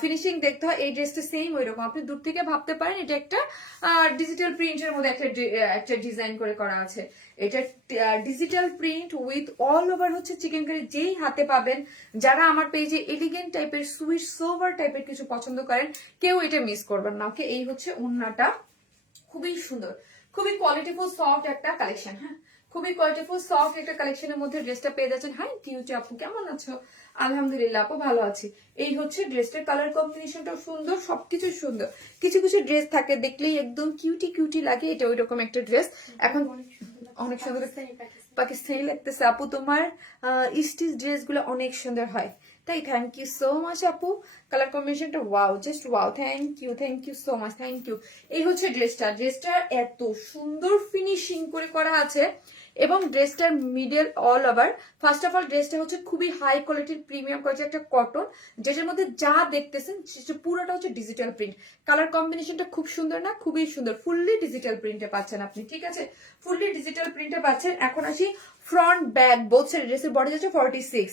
ফিনিশিং দেখতে হয়। এই ড্রেসটা সেম ওই রকম, আপনি দূর থেকে ভাবতে পারেন এটা একটা ডিজিটাল প্রিন্টের মধ্যে একটা ডিজাইন করে করা আছে। এটা digital print with all over হচ্ছে চিকেন কারি। যেই হাতে পাবেন, যারা আমার পেজে এলিগেন্ট টাইপের সুইট সোভার টাইপের কিছু পছন্দ করেন, কেউ এটা মিস করবেন না। ওকে, এই হচ্ছে ওড়নাটা, খুবই সুন্দর, খুবই কোয়ালিটিফুল সফট একটা কালেকশন। হ্যাঁ, খুবই কোয়ালিটিফুল সফট একটা কালেকশনের মধ্যে ড্রেসটা পেয়ে যাচ্ছেন। হাই কিউটি আপু, কেমন আছো? আলহামদুলিল্লাহ আপু, ভালো আছি। এই হচ্ছে ড্রেসটার কালার কম্বিনেশনটা সুন্দর, সবকিছু সুন্দর। কিছু কিছু ড্রেস থাকে দেখলেই একদম কিউটি কিউটি লাগে, এটা ওই রকম একটা ড্রেস। এখন অনেক সুন্দর পাকিস্তানি লাগতেছে আপু, তোমার স্টিচ ড্রেস গুলো অনেক সুন্দর হয়। তাই থ্যাংক ইউ সো মাচ আপু, কালার কম্বিনেশনটা wow, just wow, thank you so much, thank you. এই হচ্ছে ড্রেসটা এত সুন্দর ফিনিশিং করে করা আছে এবং ড্রেসটার middle all over. First of all ড্রেসটা হচ্ছে খুবই হাই কোয়ালিটির প্রিমিয়াম কোয়ালিটির একটা কটন, যেটার মধ্যে যা দেখতেছেন পুরোটা হচ্ছে ডিজিটাল প্রিন্ট। কালার কম্বিনেশনটা খুব সুন্দর না? খুবই সুন্দর, ফুললি ডিজিটাল প্রিন্টে পাচ্ছেন আপনি, ঠিক আছে? ফুললি ডিজিটাল প্রিন্টে পাচ্ছেন। এখন আসি ফ্রন্ট ব্যাক বোথ সাইড। ড্রেসের বডি আছে 46,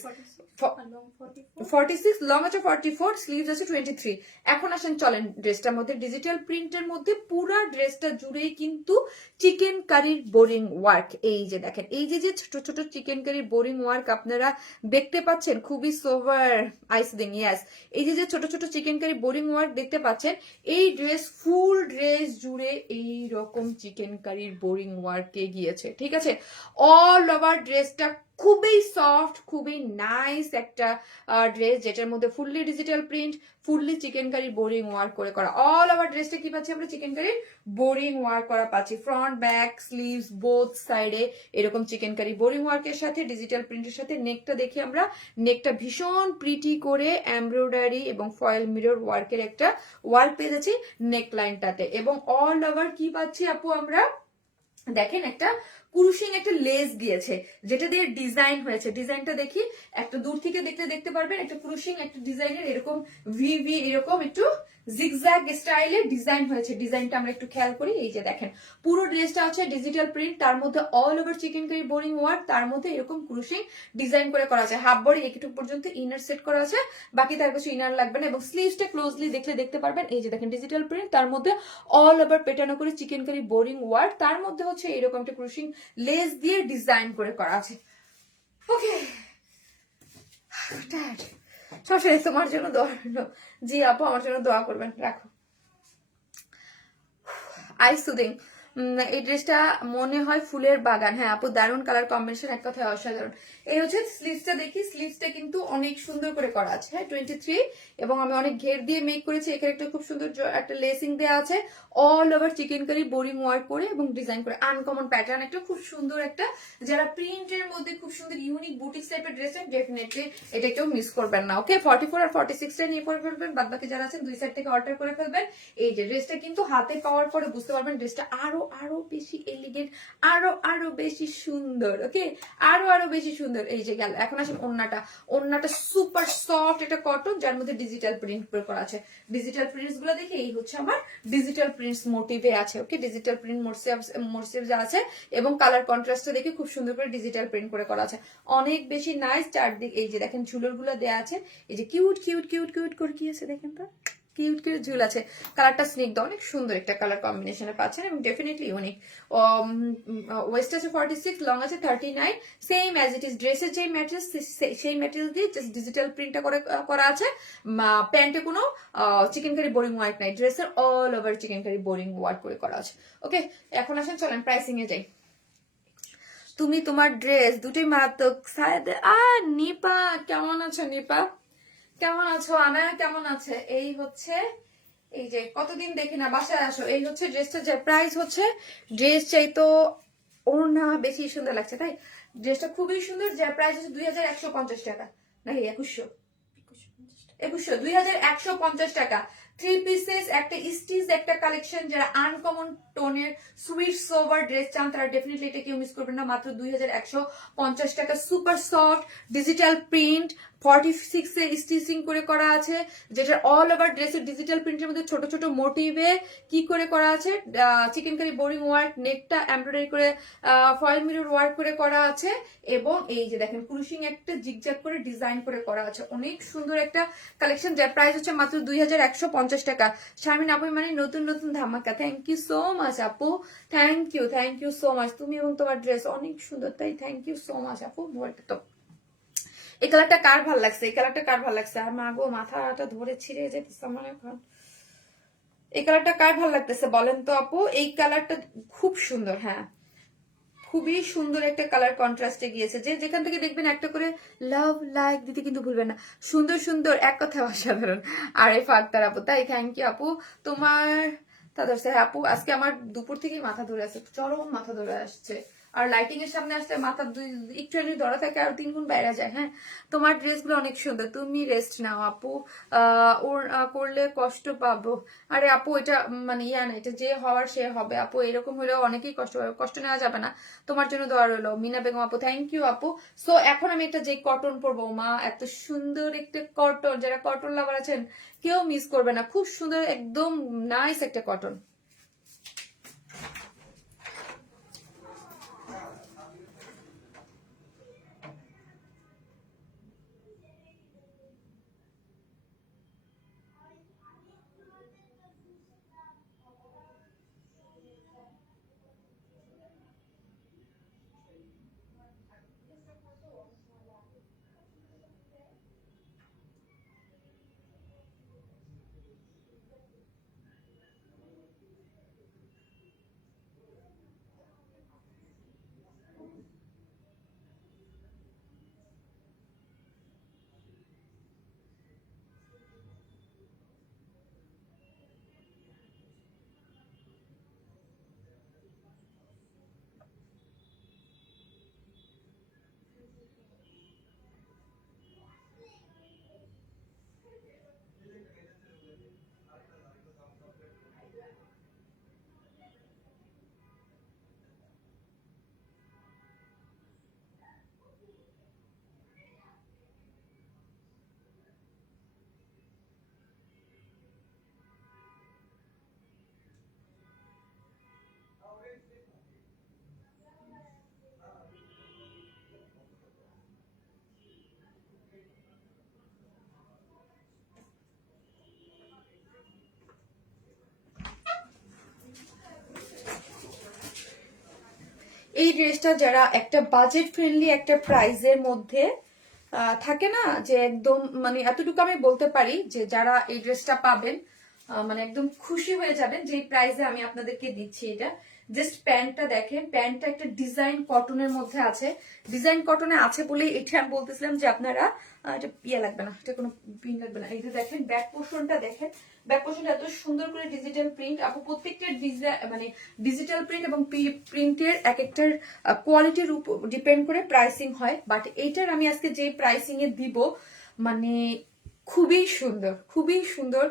46 লং আছে 44, স্লিভস আছে 23। এখন আসেন চলেন ড্রেসটার মধ্যে ডিজিটাল প্রিন্টের মধ্যে পুরো ড্রেসটা জুড়েই কিন্তু চিকেন কারির বোরিং ওয়ার্ক। এই যে দেখেন, এই যে ছোট ছোট চিকেন কারির বোরিং ওয়ার্ক আপনারা দেখতে পাচ্ছেন, খুবই সোভার আইসিং। ইয়েস, এই যে ছোট ছোট চিকেন কারি বোরিং ওয়ার্ক দেখতে পাচ্ছেন, এই ড্রেস ফুল ড্রেস জুড়ে এই রকম চিকেন কারির বোরিং ওয়ার্কে গিয়েছে, ঠিক আছে? অল ওভার ড্রেসটা খুবই সফট, খুবই নাইস একটা ড্রেস, যেটার মধ্যে fully digital print, fully chikankari boring work করে করা। অল ওভার ড্রেসটা কি পাচ্ছি আমরা? চিকেন কারি বোরিং ওয়ার্ক করা পাচ্ছি। ফ্রন্ট ব্যাক স্লিভস বোথ সাইডে এরকম চিকেন কারি বোরিং ওয়ার্কের সাথে ডিজিটাল প্রিন্টের সাথে। নেকটা দেখি আমরা, নেকটা ভীষণ প্রিটি করে এমব্রয়ডারি এবং ফয়েল মিরর ওয়ার্কের একটা ওয়ার্ক পেয়ে যাচ্ছি নেক লাইনটাতে। এবং অল ওভার কি পাচ্ছি আপু আমরা? দেখেন একটা কুরুশিং একটা লেস দিয়েছে, যেটা দিয়ে ডিজাইন হয়েছে। ডিজাইনটা দেখি, একটা দূর থেকে দেখতে পারবেন, একটা কুরুশিং একটা ডিজাইনের এরকম ভি এরকম একটু জিগজ্যাগ স্টাইলের ডিজাইন হয়েছে। ডিজাইনটা আমরা একটু খেয়াল করি। এই যে দেখেন, পুরো ড্রেসটা আছে ডিজিটাল প্রিন্ট, তার মধ্যে all over chikankari boring work, তার মধ্যে এরকম কুরুশিং ডিজাইন করে করা আছে। হাফ বডি একটু পর্যন্ত ইনার সেট করা আছে, বাকি তার কিছু ইনার লাগবে না। এবং স্লিভসটা ক্লোজলি দেখতে পারবেন। এই যে দেখেন ডিজিটাল প্রিন্ট, তার মধ্যে অল ওভার পেটানো করে চিকেন কারি বোরিং ওয়ার্ক, তার মধ্যে হচ্ছে এরকম একটা কুরুশিং লেস দিয়ে ডিজাইন করে করা আছে। ওকে, সবশেষ তোমার জন্য দোয়া। জি আপু, আমার জন্য দোয়া করবেন, রাখো। আই সুদিং, এই ড্রেসটা মনে হয় ফুলের বাগান। হ্যাঁ আপু, দারুণ কালার কম্বিনেশন, এক কথায় অসাধারণ। এই হচ্ছে স্লিভসটা দেখি, স্লিভসটা কিন্তু অনেক সুন্দর করে করা আছে। হ্যাঁ 23, এবং আমি অনেক ঘের দিয়ে মেক করেছি। এখানে একটা খুব সুন্দর একটা লেসিং দেওয়া আছে, all over chikankari boring work করে এবং ডিজাইন করে আনকমন প্যাটার্ন একটা খুব সুন্দর একটা, যারা প্রিন্টের মধ্যে খুব সুন্দর ইউনিক বুটিক টাইপের ড্রেস, ডেফিনেটলি এটা কেউ মিস করবেন না। ওকে, 44 আর 46টা নিয়ে পরে ফেলবেন, বাদ বাকি যারা আছেন দুই সাইড থেকে অর্ডার করে ফেলবেন। এই যে ড্রেসটা কিন্তু হাতে পাওয়ার পরে বুঝতে পারবেন ড্রেসটা আরো বেশি এলিগেন্ট, আরো বেশি সুন্দর। ওকে, আরো বেশি সুন্দর। এই যে গেল। এখন আসেন ওন্নাটা সুপার সফট একটা কটন, যার মধ্যে ডিজিটাল প্রিন্ট করা আছে। ডিজিটাল প্রিন্টস গুলো দেখে এই হচ্ছে আমার ডিজিটাল প্রিন্টস মোটিভে আছে। ওকে, ডিজিটাল প্রিন্ট মোটিভ যা আছে এবং কালার কন্ট্রাস্টে দেখে খুব সুন্দর করে ডিজিটাল প্রিন্ট করে করা আছে, অনেক বেশি নাইস। চারদিক এই যে দেখেন ঝুলোর গুলো দেওয়া আছে, এই যে কিউট করে কি আছে দেখেন তো, কিউট ঝুল আছে। কালারটা স্নিগ্ধ, অনেক সুন্দর একটা কালার কম্বিনেশনে পাচ্ছেন এবং ডেফিনেটলি ইউনিক। ওয়েস্ট আছে 46, লং আছে 39, সেম অ্যাজ ইট ইজ। ড্রেসের যে ম্যাটেরিয়াল সেই ম্যাটেরিয়াল দিয়ে জাস্ট ডিজিটাল প্রিন্টটা করা আছে। প্যান্টে কোনো চিকেন কারি বোরিং ওয়ার্ক নাই, ড্রেসের all over chikankari boring work করে করা আছে। ওকে, এখন আসেন চলেন প্রাইসিং এ যাই। তুমি তোমার ড্রেস দুটোই মারাত্মক। নিপা কেমন আছো? নিপা কেমন আছো? আনায়া কেমন আছে? এই হচ্ছে, এই যে কতদিন দেখি না, বাসায় আসো। এই হচ্ছে ড্রেসটা, যে প্রাইস হচ্ছে ড্রেস চাইতো ওড়না বেশি সুন্দর লাগছে, তাই ড্রেসটা খুবই সুন্দর। যে প্রাইস হচ্ছে 2150 টাকা, নাকি 2100, 2150 টাকা। থ্রি পিসেস একটা স্টিচ একটা কালেকশন, যারা আনকমন টোনের সুইট সোভার ড্রেস চান তারা ডেফিনেটলি এটা কেউ মিস করবেন না। মাত্র 2150 টাকা। সুপার সফট ডিজিটাল প্রিন্ট 46 এ স্টিচিং করে করা আছে, যেটা অল ওভার ড্রেসের ডিজিটাল প্রিন্টের মধ্যে ছোট ছোট মোটিভে কি করে করা আছে, চিকেন কারি বোরিং ওয়ার্ক, নেকটা এমব্রয়ডারি করে ফয়েল মিরর ওয়ার্ক করে করা আছে, এবং এই যে দেখেন ক্রুশিং একটা জিগজ্যাগ করে ডিজাইন করে করা আছে। অনেক সুন্দর একটা কালেকশন, যার প্রাইস হচ্ছে মাত্র 2150 টাকা। শারমিন আপু মানে নতুন নতুন ধামাকা। থ্যাংক ইউ সো মাচ আপু, থ্যাংক ইউ সো মাচ। তুমি এবং তোমার ড্রেস অনেক সুন্দর, তাই থ্যাংক ইউ সো মাচ আপু। তো এই কালারটা কার ভাল লাগছে, এই কালারটা কার ভাল লাগছে? আর মাগো মাথাটা ধরে ছিঁড়ে যেতেছে আমার এখন। এই কালারটা কার ভাল লাগতেছে বলেন তো আপু? এই কালারটা খুব সুন্দর, হ্যাঁ খুবই সুন্দর একটা কালার কন্ট্রাস্টে গিয়েছে। যে যেখান থেকে দেখবেন একটা করে লাভ লাইক দিতে কিন্তু ভুলবেন না। সুন্দর সুন্দর, এক কথায় অসাধারণ। আরে ফাক্তার আপু, তাই থ্যাংক ইউ আপু। তোমার তা ধরছে, হ্যাঁ আপু আজকে আমার দুপুর থেকেই মাথা ধরে আসছে, চরম মাথা ধরে আসছে। আর লাইটিং এর সামনে আসলে মাথা একটু ধরা থাকে আর 3 গুণ বাইরে যায়। হ্যাঁ তোমার ড্রেসগুলো অনেক সুন্দর, তুমি রেস্ট নাও আপু, ওর করলে কষ্ট পাবো। আরে আপু এটা মানে ইয়া না, এটা যে হওয়ার সে হবে আপু, এরকম হলেও অনেকেই কষ্ট পাবে, কষ্ট নেওয়া যাবে না। তোমার জন্য দোয়া রইলো। মিনা বেগম আপু থ্যাংক ইউ আপু। সো এখন আমি একটা যে কটন পরবো, মা এত সুন্দর একটা কটন, যারা কটন লাভার আছেন কেউ মিস করবে না, খুব সুন্দর একদম নাইস একটা কটন। এই ড্রেসটা যারা একটা বাজেট ফ্রেন্ডলি একটা প্রাইজের মধ্যে থাকে না, যে একদম মানে এতটুকু আমি বলতে পারি যে যারা এই ড্রেসটা পাবেন মানে একদম খুশি হয়ে যাবেন যে প্রাইসে আমি আপনাদেরকে দিচ্ছি। এটা জাস্ট প্যান্টটা দেখেন, প্যান্টটা একটা ডিজাইন কটনের মধ্যে আছে, ডিজাইন কটনে আছে বলেই এটা আমি বলতেছিলাম যে আপনারা এটা ইয়ে লাগবে না, এটা কোনো পিন লাগবে না। এই যে দেখেন ব্যাক পোর্শনটা দেখেন, ব্যাক পোর্শনটা এত সুন্দর করে ডিজিটাল প্রিন্ট। আপু প্রত্যেকটা মানে ডিজিটাল প্রিন্ট এবং প্রিন্টের এক একটার কোয়ালিটির উপর ডিপেন্ড করে প্রাইসিং হয়, বাট এইটার আমি আজকে যে প্রাইসিং এ দিব মানে খুবই সুন্দর, খুবই সুন্দর।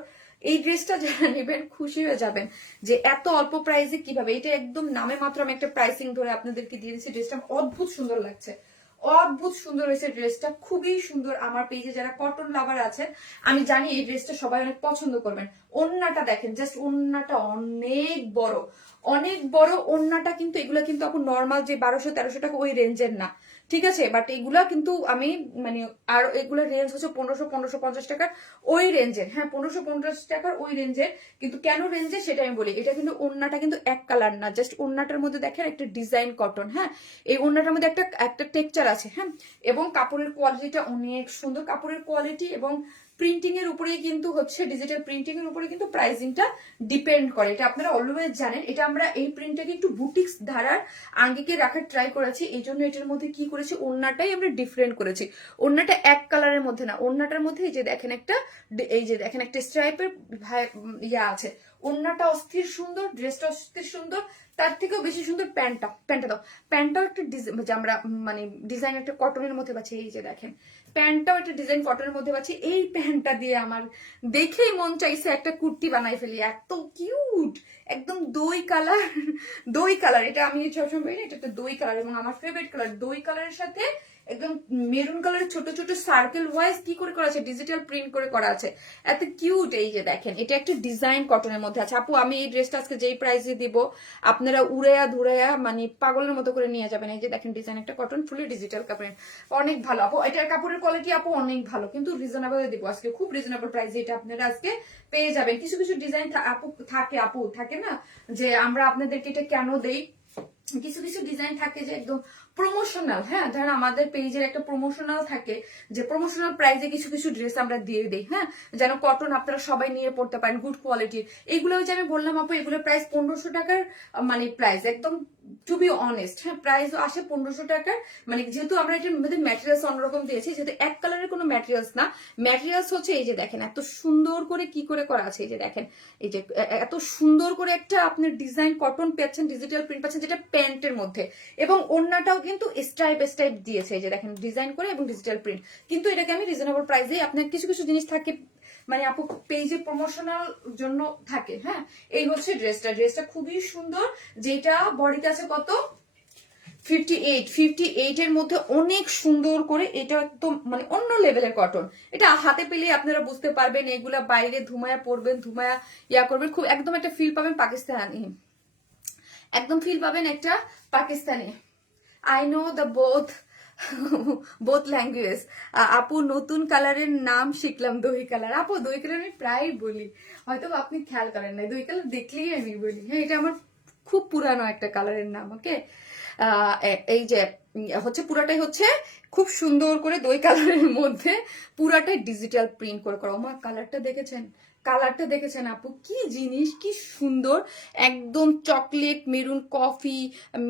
এই ড্রেসটা যারা নেবেন খুশি হয়ে যাবেন যে এত অল্প প্রাইসে কিভাবে, এটা একদম নামে মাত্র আমি একটা প্রাইসিং ধরে আপনাদেরকে দিয়ে দিচ্ছি। ড্রেসটা অদ্ভুত সুন্দর লাগছে, অদ্ভুত সুন্দর হয়েছে ড্রেসটা, খুবই সুন্দর। আমার পেজে যারা কটন লাভার আছেন আমি জানি এই ড্রেসটা সবাই অনেক পছন্দ করবেন। ওন্নাটা দেখেন, জাস্ট ওন্নাটা অনেক বড়, অনেক বড় ওন্নাটা, কিন্তু এগুলো কিন্তু এখন নর্মাল যে 1200-1300 টাকা ওই রেঞ্জের না, ঠিক আছে? বাট এগুলা কিন্তু আমি মানে আর এগুলোর রেঞ্জ হচ্ছে 1500-1550 টাকার ওই রেঞ্জের। হ্যাঁ 1550 টাকার ওই রেঞ্জের, কিন্তু কেন রেঞ্জে সেটা আমি বলি। এটা কিন্তু ওন্নাটা কিন্তু এক কালার না, জাস্ট ওন্নাটার মধ্যে দেখেন একটা ডিজাইন কটন। হ্যাঁ এই ওন্নাটার মধ্যে একটা একটা টেক্সচার আছে। হ্যাঁ এবং কাপড়ের কোয়ালিটিটা অনেক সুন্দর, কাপড়ের কোয়ালিটি এবং প্রিন্টিং এর উপরেই কিন্তু হচ্ছে, ডিজিটাল প্রিন্টিং এর উপরে কিন্তু প্রাইসিংটা ডিপেন্ড করে, এটা আপনারা অলওয়েজ জানেন। এটা আমরা এই প্রিন্টটাকে একটু বুটিক্স ধারার আঙ্গিকে রাখার ট্রাই করেছি, এই জন্য এটার মধ্যে কি করেছি, ওন্নাটাই আমরা ডিফারেন্ট করেছি। ওন্নাটা এক কালারের মধ্যে না, ওন্নাটার মধ্যে এই যে দেখেন একটা, এই যে দেখেন একটা স্ট্রাইপের ইয়া আছে। ওন্নাটা অস্থির সুন্দর, ড্রেসটা অস্থির সুন্দর, তার থেকেও বেশি সুন্দর প্যান্টটা। প্যান্টটাও একটা আমরা মানে ডিজাইন একটা কটনের মধ্যে পাচ্ছি। এই যে দেখেন প্যান্টটাও একটা ডিজাইন কটনের মধ্যে পাচ্ছি। এই প্যান্টটা দিয়ে আমার দেখেই মন চাইছে একটা কুর্তি বানাই ফেলি, এত কিউট, একদম দই কালার। দই কালার, এটা আমি সবসময় বলি না, এটা একটা দই কালার এবং আমার ফেভারিট কালার। দই কালারের সাথে একদম মেরুন কালারের ছোট ছোট সার্কেল ওয়াইজ কি করে করা আছে, ডিজিটাল প্রিন্ট করে করা আছে, এত কিউট। এই যে দেখেন, এটা একটা ডিজাইন কটনের মধ্যে আছে। আপু আমি এই ড্রেসটা আজকে যেই প্রাইসে দিব আপনারা উড়াইয়া ধুরাইয়া মানে পাগলের মতো করে নিয়ে যাবেন। এই যে দেখেন ডিজাইন একটা কটন, ফুলি ডিজিটাল কাপড়ের, অনেক ভালো আপু। এটার কাপড়ের কোয়ালিটি আপু অনেক ভালো, কিন্তু রিজনেবল দিব আজকে, খুব রিজনেবল প্রাইসে এটা আপনারা আজকে পেয়ে যাবেন। কিছু কিছু ডিজাইন আপু থাকে না যে আমরা আপনাদেরকে এটা কেন দেই, কিছু কিছু ডিজাইন থাকে যে একদম প্রমোশনাল। হ্যাঁ, ধরেন আমাদের পেজের একটা প্রমোশনাল থাকে যে প্রমোশনাল প্রাইসে কিছু কিছু ড্রেস আমরা দিয়ে দিই, হ্যাঁ, যেন কটন আপনারা সবাই নিয়ে পড়তে পারেন, গুড কোয়ালিটির। এইগুলো যে আমি বললাম আপু, এগুলোর প্রাইস 1500 টাকার, মানে প্রাইস একদম টু বি অনেস্ট, হ্যাঁ, প্রাইস আসে 1500 টাকার। মানে যেহেতু আমরা এটার মধ্যে ম্যাটেরিয়ালস অন্যরকম দিয়েছি, যেহেতু এক কালারের কোনো ম্যাটেরিয়ালস না, ম্যাটেরিয়ালস হচ্ছে এই যে দেখেন এত সুন্দর করে কি করে করা আছে। এই যে দেখেন, এই যে এত সুন্দর করে একটা আপনার ডিজাইন কটন পাচ্ছেন, ডিজিটাল প্রিন্ট পাচ্ছেন, যেটা প্যান্টের মধ্যে, এবং ওড়নাটাও কিন্তু স্ট্রাইপ স্ট্রাইপ দিয়েছে। এই যে দেখেন ডিজাইন করে এবং ডিজিটাল প্রিন্ট। কিন্তু এটাকে আমি রিজনেবল প্রাইসে, আপনার কিছু কিছু জিনিস থাকে মানে আপু পেজে প্রমোশনাল জন্য থাকে। হ্যাঁ, এই হচ্ছে ড্রেসটা খুবই সুন্দর, যেটা বডিতে আছে কত 58 এর মধ্যে অনেক সুন্দর করে। এটা একদম মানে অন্য লেভেলের কটন, এটা হাতে পেলে আপনারা বুঝতে পারবেন। এগুলা বাইরে ধুমায়া পরবেন, ধুমায়া ইয়া করবেন, খুব একদম একটা ফিল পাবেন পাকিস্তানি, একদম ফিল পাবেন একটা Pakistani. I know the both language. আপু নতুন কালারের নাম শিখলাম, দই কালার। আপু দই কালার আমি প্রায় বলি, হয়তো আপনি খেয়াল করেন না, দই কালার দেখলেই আমি বলি। হ্যাঁ, এটা আমার খুব পুরানো একটা কালারের নাম। ওকে, এই যে হচ্ছে পুরাটাই হচ্ছে খুব সুন্দর করে দই কালারের মধ্যে পুরাটাই ডিজিটাল প্রিন্ট করে করা। আমার কালারটা দেখেছেন আপু, কি জিনিস, কি সুন্দর, একদম chocolate maroon coffee,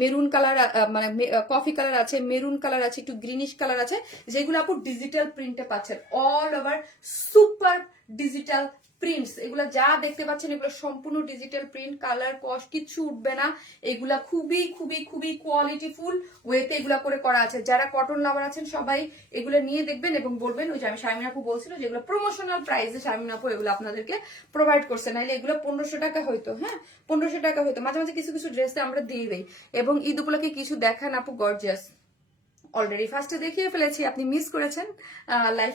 maroon colour, মানে কফি কালার আছে, মেরুন কালার আছে, একটু গ্রিনিশ কালার আছে, যেগুলো আপু ডিজিটাল প্রিন্টে পাচ্ছেন। All over super digital prints, এগুলা যা দেখতে পাচ্ছেন এগুলো সম্পূর্ণ ডিজিটাল প্রিন্ট, কালার কস্ট কিচ্ছু উঠবে না। এগুলা খুবই খুবই খুবই কোয়ালিটিফুল ওয়েতে এগুলা করে করা আছে। যারা কটন লাভার আছেন সবাই এগুলো নিয়ে দেখবেন এবং বলবেন, ওই যে আমি শারমিন আপু বলছিল যেগুলো প্রমোশনাল প্রাইসে শারমিন আপু এগুলো আপনাদেরকে প্রোভাইড করছে, নাহলে এগুলো 1500 টাকা হইতো। হ্যাঁ, 1500 টাকা হইতো। মাঝে মাঝে কিছু কিছু ড্রেসে আমরা দিয়ে দিই। এবং ঈদ উপলক্ষে কিছু দেখান আপু, গর্জিয়াস। অলরেডি ফার্স্টে দেখিয়ে ফেলেছি, আপনি মিস করেছেন, লাইভ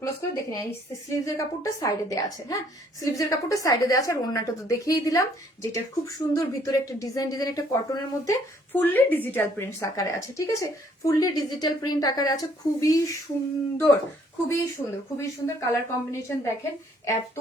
ক্লোজ করে দেখে নিন। স্লিভস এর কাপড়টা সাইডে দেওয়া আছে। হ্যাঁ, স্লিভস এর কাপড়টা সাইডে দেওয়া আছে, আর ওড়নাটা তো দেখিয়ে দিলাম, যেটা খুব সুন্দর, ভিতরে একটা ডিজাইন একটা কটনের মধ্যে ফুললি ডিজিটাল প্রিন্টস আকারে আছে। ঠিক আছে, ফুললি ডিজিটাল প্রিন্ট আকারে আছে, খুবই সুন্দর, খুবই সুন্দর, খুবই সুন্দর। কালার কম্বিনেশন দেখেন, এত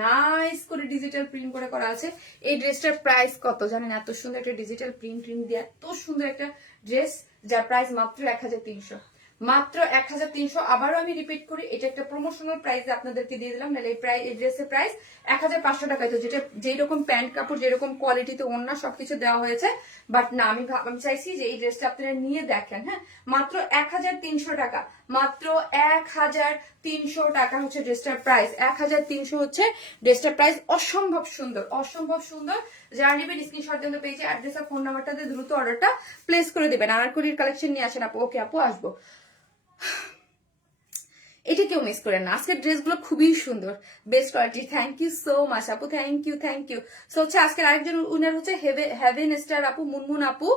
নাইস করে ডিজিটাল প্রিন্ট করে করা আছে। এই ড্রেসটার প্রাইস কত জানেন? এত সুন্দর একটা ডিজিটাল প্রিন্ট দিয়ে এত সুন্দর একটা ড্রেস, যার প্রাইস মাত্র 1300, মাত্র 1300। আবারও আমি রিপিট করি, এটা একটা প্রমোশনাল প্রাইসে আপনাদেরকে দিয়ে দিলাম, নাহলে এই ড্রেসের প্রাইস 1500 টাকায়। তো যেটা যেই রকম প্যান্ট কাপড়, যেরকম কোয়ালিটিতে ওড়না সবকিছু দেওয়া হয়েছে, বাট না, আমি চাইছি যে এই ড্রেসটা আপনারা নিয়ে দেখেন। হ্যাঁ, মাত্র 1300 টাকা, মাত্র 1300 টাকা হচ্ছে ড্রেসটার প্রাইস। 1300 হচ্ছে ড্রেসটার প্রাইস। অসম্ভব সুন্দর, অসম্ভব সুন্দর। যারা নেবেন স্ক্রিনশট দিয়ে পেজে অ্যাড্রেস আর ফোন নাম্বারটা দিয়ে দ্রুত অর্ডারটা প্লেস করে দেবেন। আনারকলির কালেকশন নিয়ে আসেন আপু। ওকে আপু, আসবো। এটা কেউ মিস করেন না, আজকের ড্রেসগুলো খুবই সুন্দর, best quality. Thank you so much আপু, থ্যাংক ইউ। সো হচ্ছে আজকের আরেকজন উইনার হচ্ছে হেভেন স্টার আপু, মুনমুন আপু,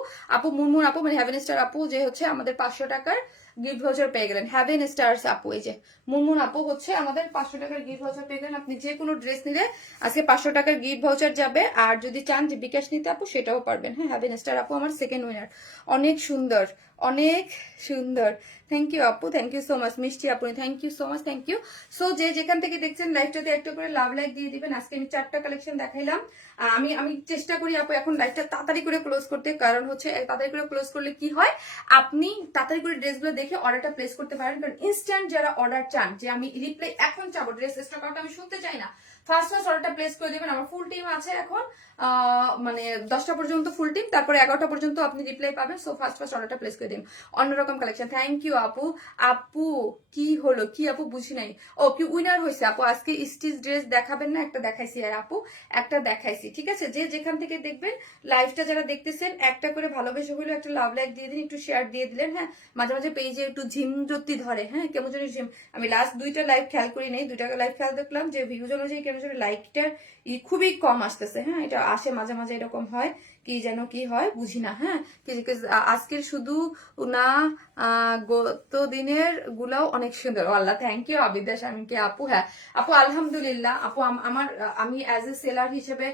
মুনমুন আপু মানে হেভেন স্টার আপু, যে হচ্ছে আমাদের 500 টাকার গিফট ভাউচার পেয়ে গেলেন। হেভেন স্টার্স আপু, এই যে মুনমুন আপু হচ্ছে আমাদের 500 টাকার গিফট ভাউচার পেয়ে গেলেন। আপনি যে কোনো ড্রেস নিলে আজকে 500 টাকার গিফট ভাউচার যাবে, আর যদি চান যে বিকাশ নিতে আপু সেটাও পারবেন। হ্যাঁ, হেভেন স্টার আপু আমার সেকেন্ড উইনার। অনেক সুন্দর, অনেক সুন্দর। থ্যাংক ইউ আপু, থ্যাংক ইউ সো মাচ। মিষ্টি আপু, thank you so much, thank you. So যে যেখান থেকে দেখছেন লাইভটাতে একটা করে লাভ লাইক দিয়ে দিবেন। আজকে আমি 4টা কালেকশন দেখাইলাম। আমি চেষ্টা করি আপু এখন লাইভটা তাড়াতাড়ি করে ক্লোজ করতে, কারণ হচ্ছে তাড়াতাড়ি করে ক্লোজ করলে কি হয়, আপনি তাড়াতাড়ি করে ড্রেসগুলো দেখে অর্ডারটা প্লেস করতে পারেন। কারণ ইনস্ট্যান্ট যারা অর্ডার চান, যে আমি রিপ্লাই এখন চাবো, ড্রেস স্টক আউট আমি শুনতে চাই না, ফার্স্ট অর্ডারটা প্লেস করে দেবেন। আমার ফুল টিম আছে এখন, মানে 10টা পর্যন্ত ফুল টিম, তারপরে 11টা পর্যন্ত আপনি রিপ্লাই পাবেন। সো ফার্স্ট অর্ডারটা প্লেস করে করে দিন, অন্যরকম কালেকশন। থ্যাংক ইউ আপু। আপু কি হলো, কি আপু বুঝি নাই। ও কি উইনার হয়েছে আপু? আজকে স্টিচ ড্রেস দেখাবেন না? একটা দেখাইছি আর আপু একটা দেখাইছি, ঠিক আছে। যে যেখান থেকে দেখবেন লাইভটা, যারা দেখতেছেন একটা করে ভালোবেসে হইলো একটা লাভ লাইক দিয়ে দিন, একটু শেয়ার দিয়ে দিলেন। হ্যাঁ, মাঝে মাঝে পেজে একটু ঝিমজ্যোতি ধরে, হ্যাঁ কেমন যেন ঝিম। আমি লাস্ট 2টা লাইভ খেয়াল করি নাই, 2টা লাইভ খেয়াল দেখলাম যে ভিউজ অনুযায়ী কেমন যেন লাইকটার খুবই কম আসতেছে। হ্যাঁ, এটা আসে মাঝে মাঝে, এরকম হয় কি যেন কি হয় বুঝি না। হ্যাঁ, আজকের শুধু না গত দিনের গুলাও অনেক সুন্দর। আল্লাহ, থ্যাংক ইউ আবিদা শামিমকে আপু। হ্যাঁ আপু আলহামদুলিল্লাহ আপু, আমি অ্যাজ এ সেলার হিসেবে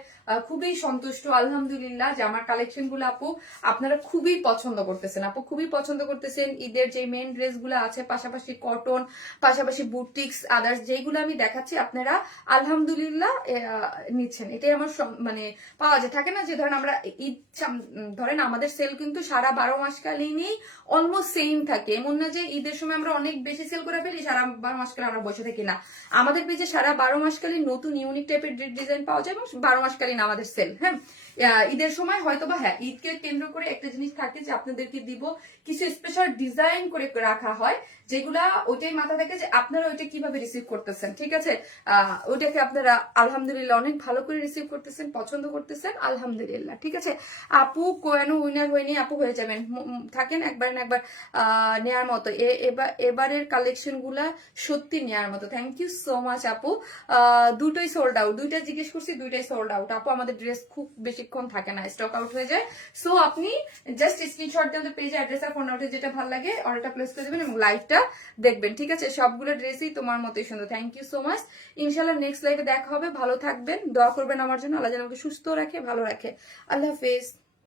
খুবই সন্তুষ্ট আলহামদুলিল্লাহ যে আমার কালেকশন গুলো আপু আপনারা খুবই পছন্দ করতেছেন। আপু খুবই পছন্দ করতেছেন। ঈদের যে মেন ড্রেস গুলো আছে, পাশাপাশি কটন, পাশাপাশি বুটিক্স, আদার্স যেগুলো আমি দেখাচ্ছি আপনারা আলহামদুলিল্লাহ নিচ্ছেন। এটাই আমার মানে পাওয়া যায়। থাকে না যে ধরেন আমরা ঈদ, ধরেন আমাদের সেল কিন্তু সারা 12 মাসকালীনই অলমোস্ট সেম থাকে। এমন না যে ঈদের সময় আমরা অনেক বেশি সেল করে ফেলি, সারা 12 মাসকালীন আমরা বসে থাকি না। আমাদের পেজে সারা 12 মাসকালীন নতুন ইউনিক টাইপের ডিজাইন পাওয়া যায় এবং 12 মাসকালীন আমাদের সেল। হ্যাঁ, ঈদের সময় হয়তো বা হ্যাঁ ঈদকে কেন্দ্র করে একটা জিনিস থাকে যে আপনাদেরকে দিব কিছু স্পেশাল ডিজাইন করে রাখা হয়, যেগুলা ওইটাই মাথা থাকে যে আপনারা ওইটা কিভাবে রিসিভ করতেছেন, ঠিক আছে। ওইটাকে আপনারা আলহামদুলিল্লাহ অনেক ভালো করে রিসিভ করতেছেন, পছন্দ করতেছেন আলহামদুলিল্লাহ, ঠিক আছে। আপু কেন উইনার হয়নি? আপু হয়ে যাবেন, থাকেন একবার না একবার নেয়ার মতো। এবারের কালেকশন গুলা সত্যি নেয়ার মতো। থ্যাংক ইউ সো মাচ আপু। দুটোই সোল্ড আউট, দুইটা জিজ্ঞেস করছি, দুইটাই সোল্ড আউট আপু। আমাদের ড্রেস খুব বেশিক্ষণ থাকে না, স্টক আউট হয়ে যায়। সো আপনি জাস্ট স্ক্রিনশট দিয়ে পেজে অ্যাড্রেস আর ফোন আউটে যেটা ভালো লাগে অর্ডারটা প্লেস করে দেবেন এবং লাইভটা দেখবেন, ঠিক আছে। সবগুলো ড্রেসই তোমার মতোই সুন্দর। Thank you so much. ইনশাল্লাহ নেক্সট লাইভে দেখা হবে। ভালো থাকবেন, দোয়া করবেন আমার জন্য। আল্লাহ যেন আমাকে সুস্থ রাখে, ভালো রাখে। আল্লাহ হাফেজ।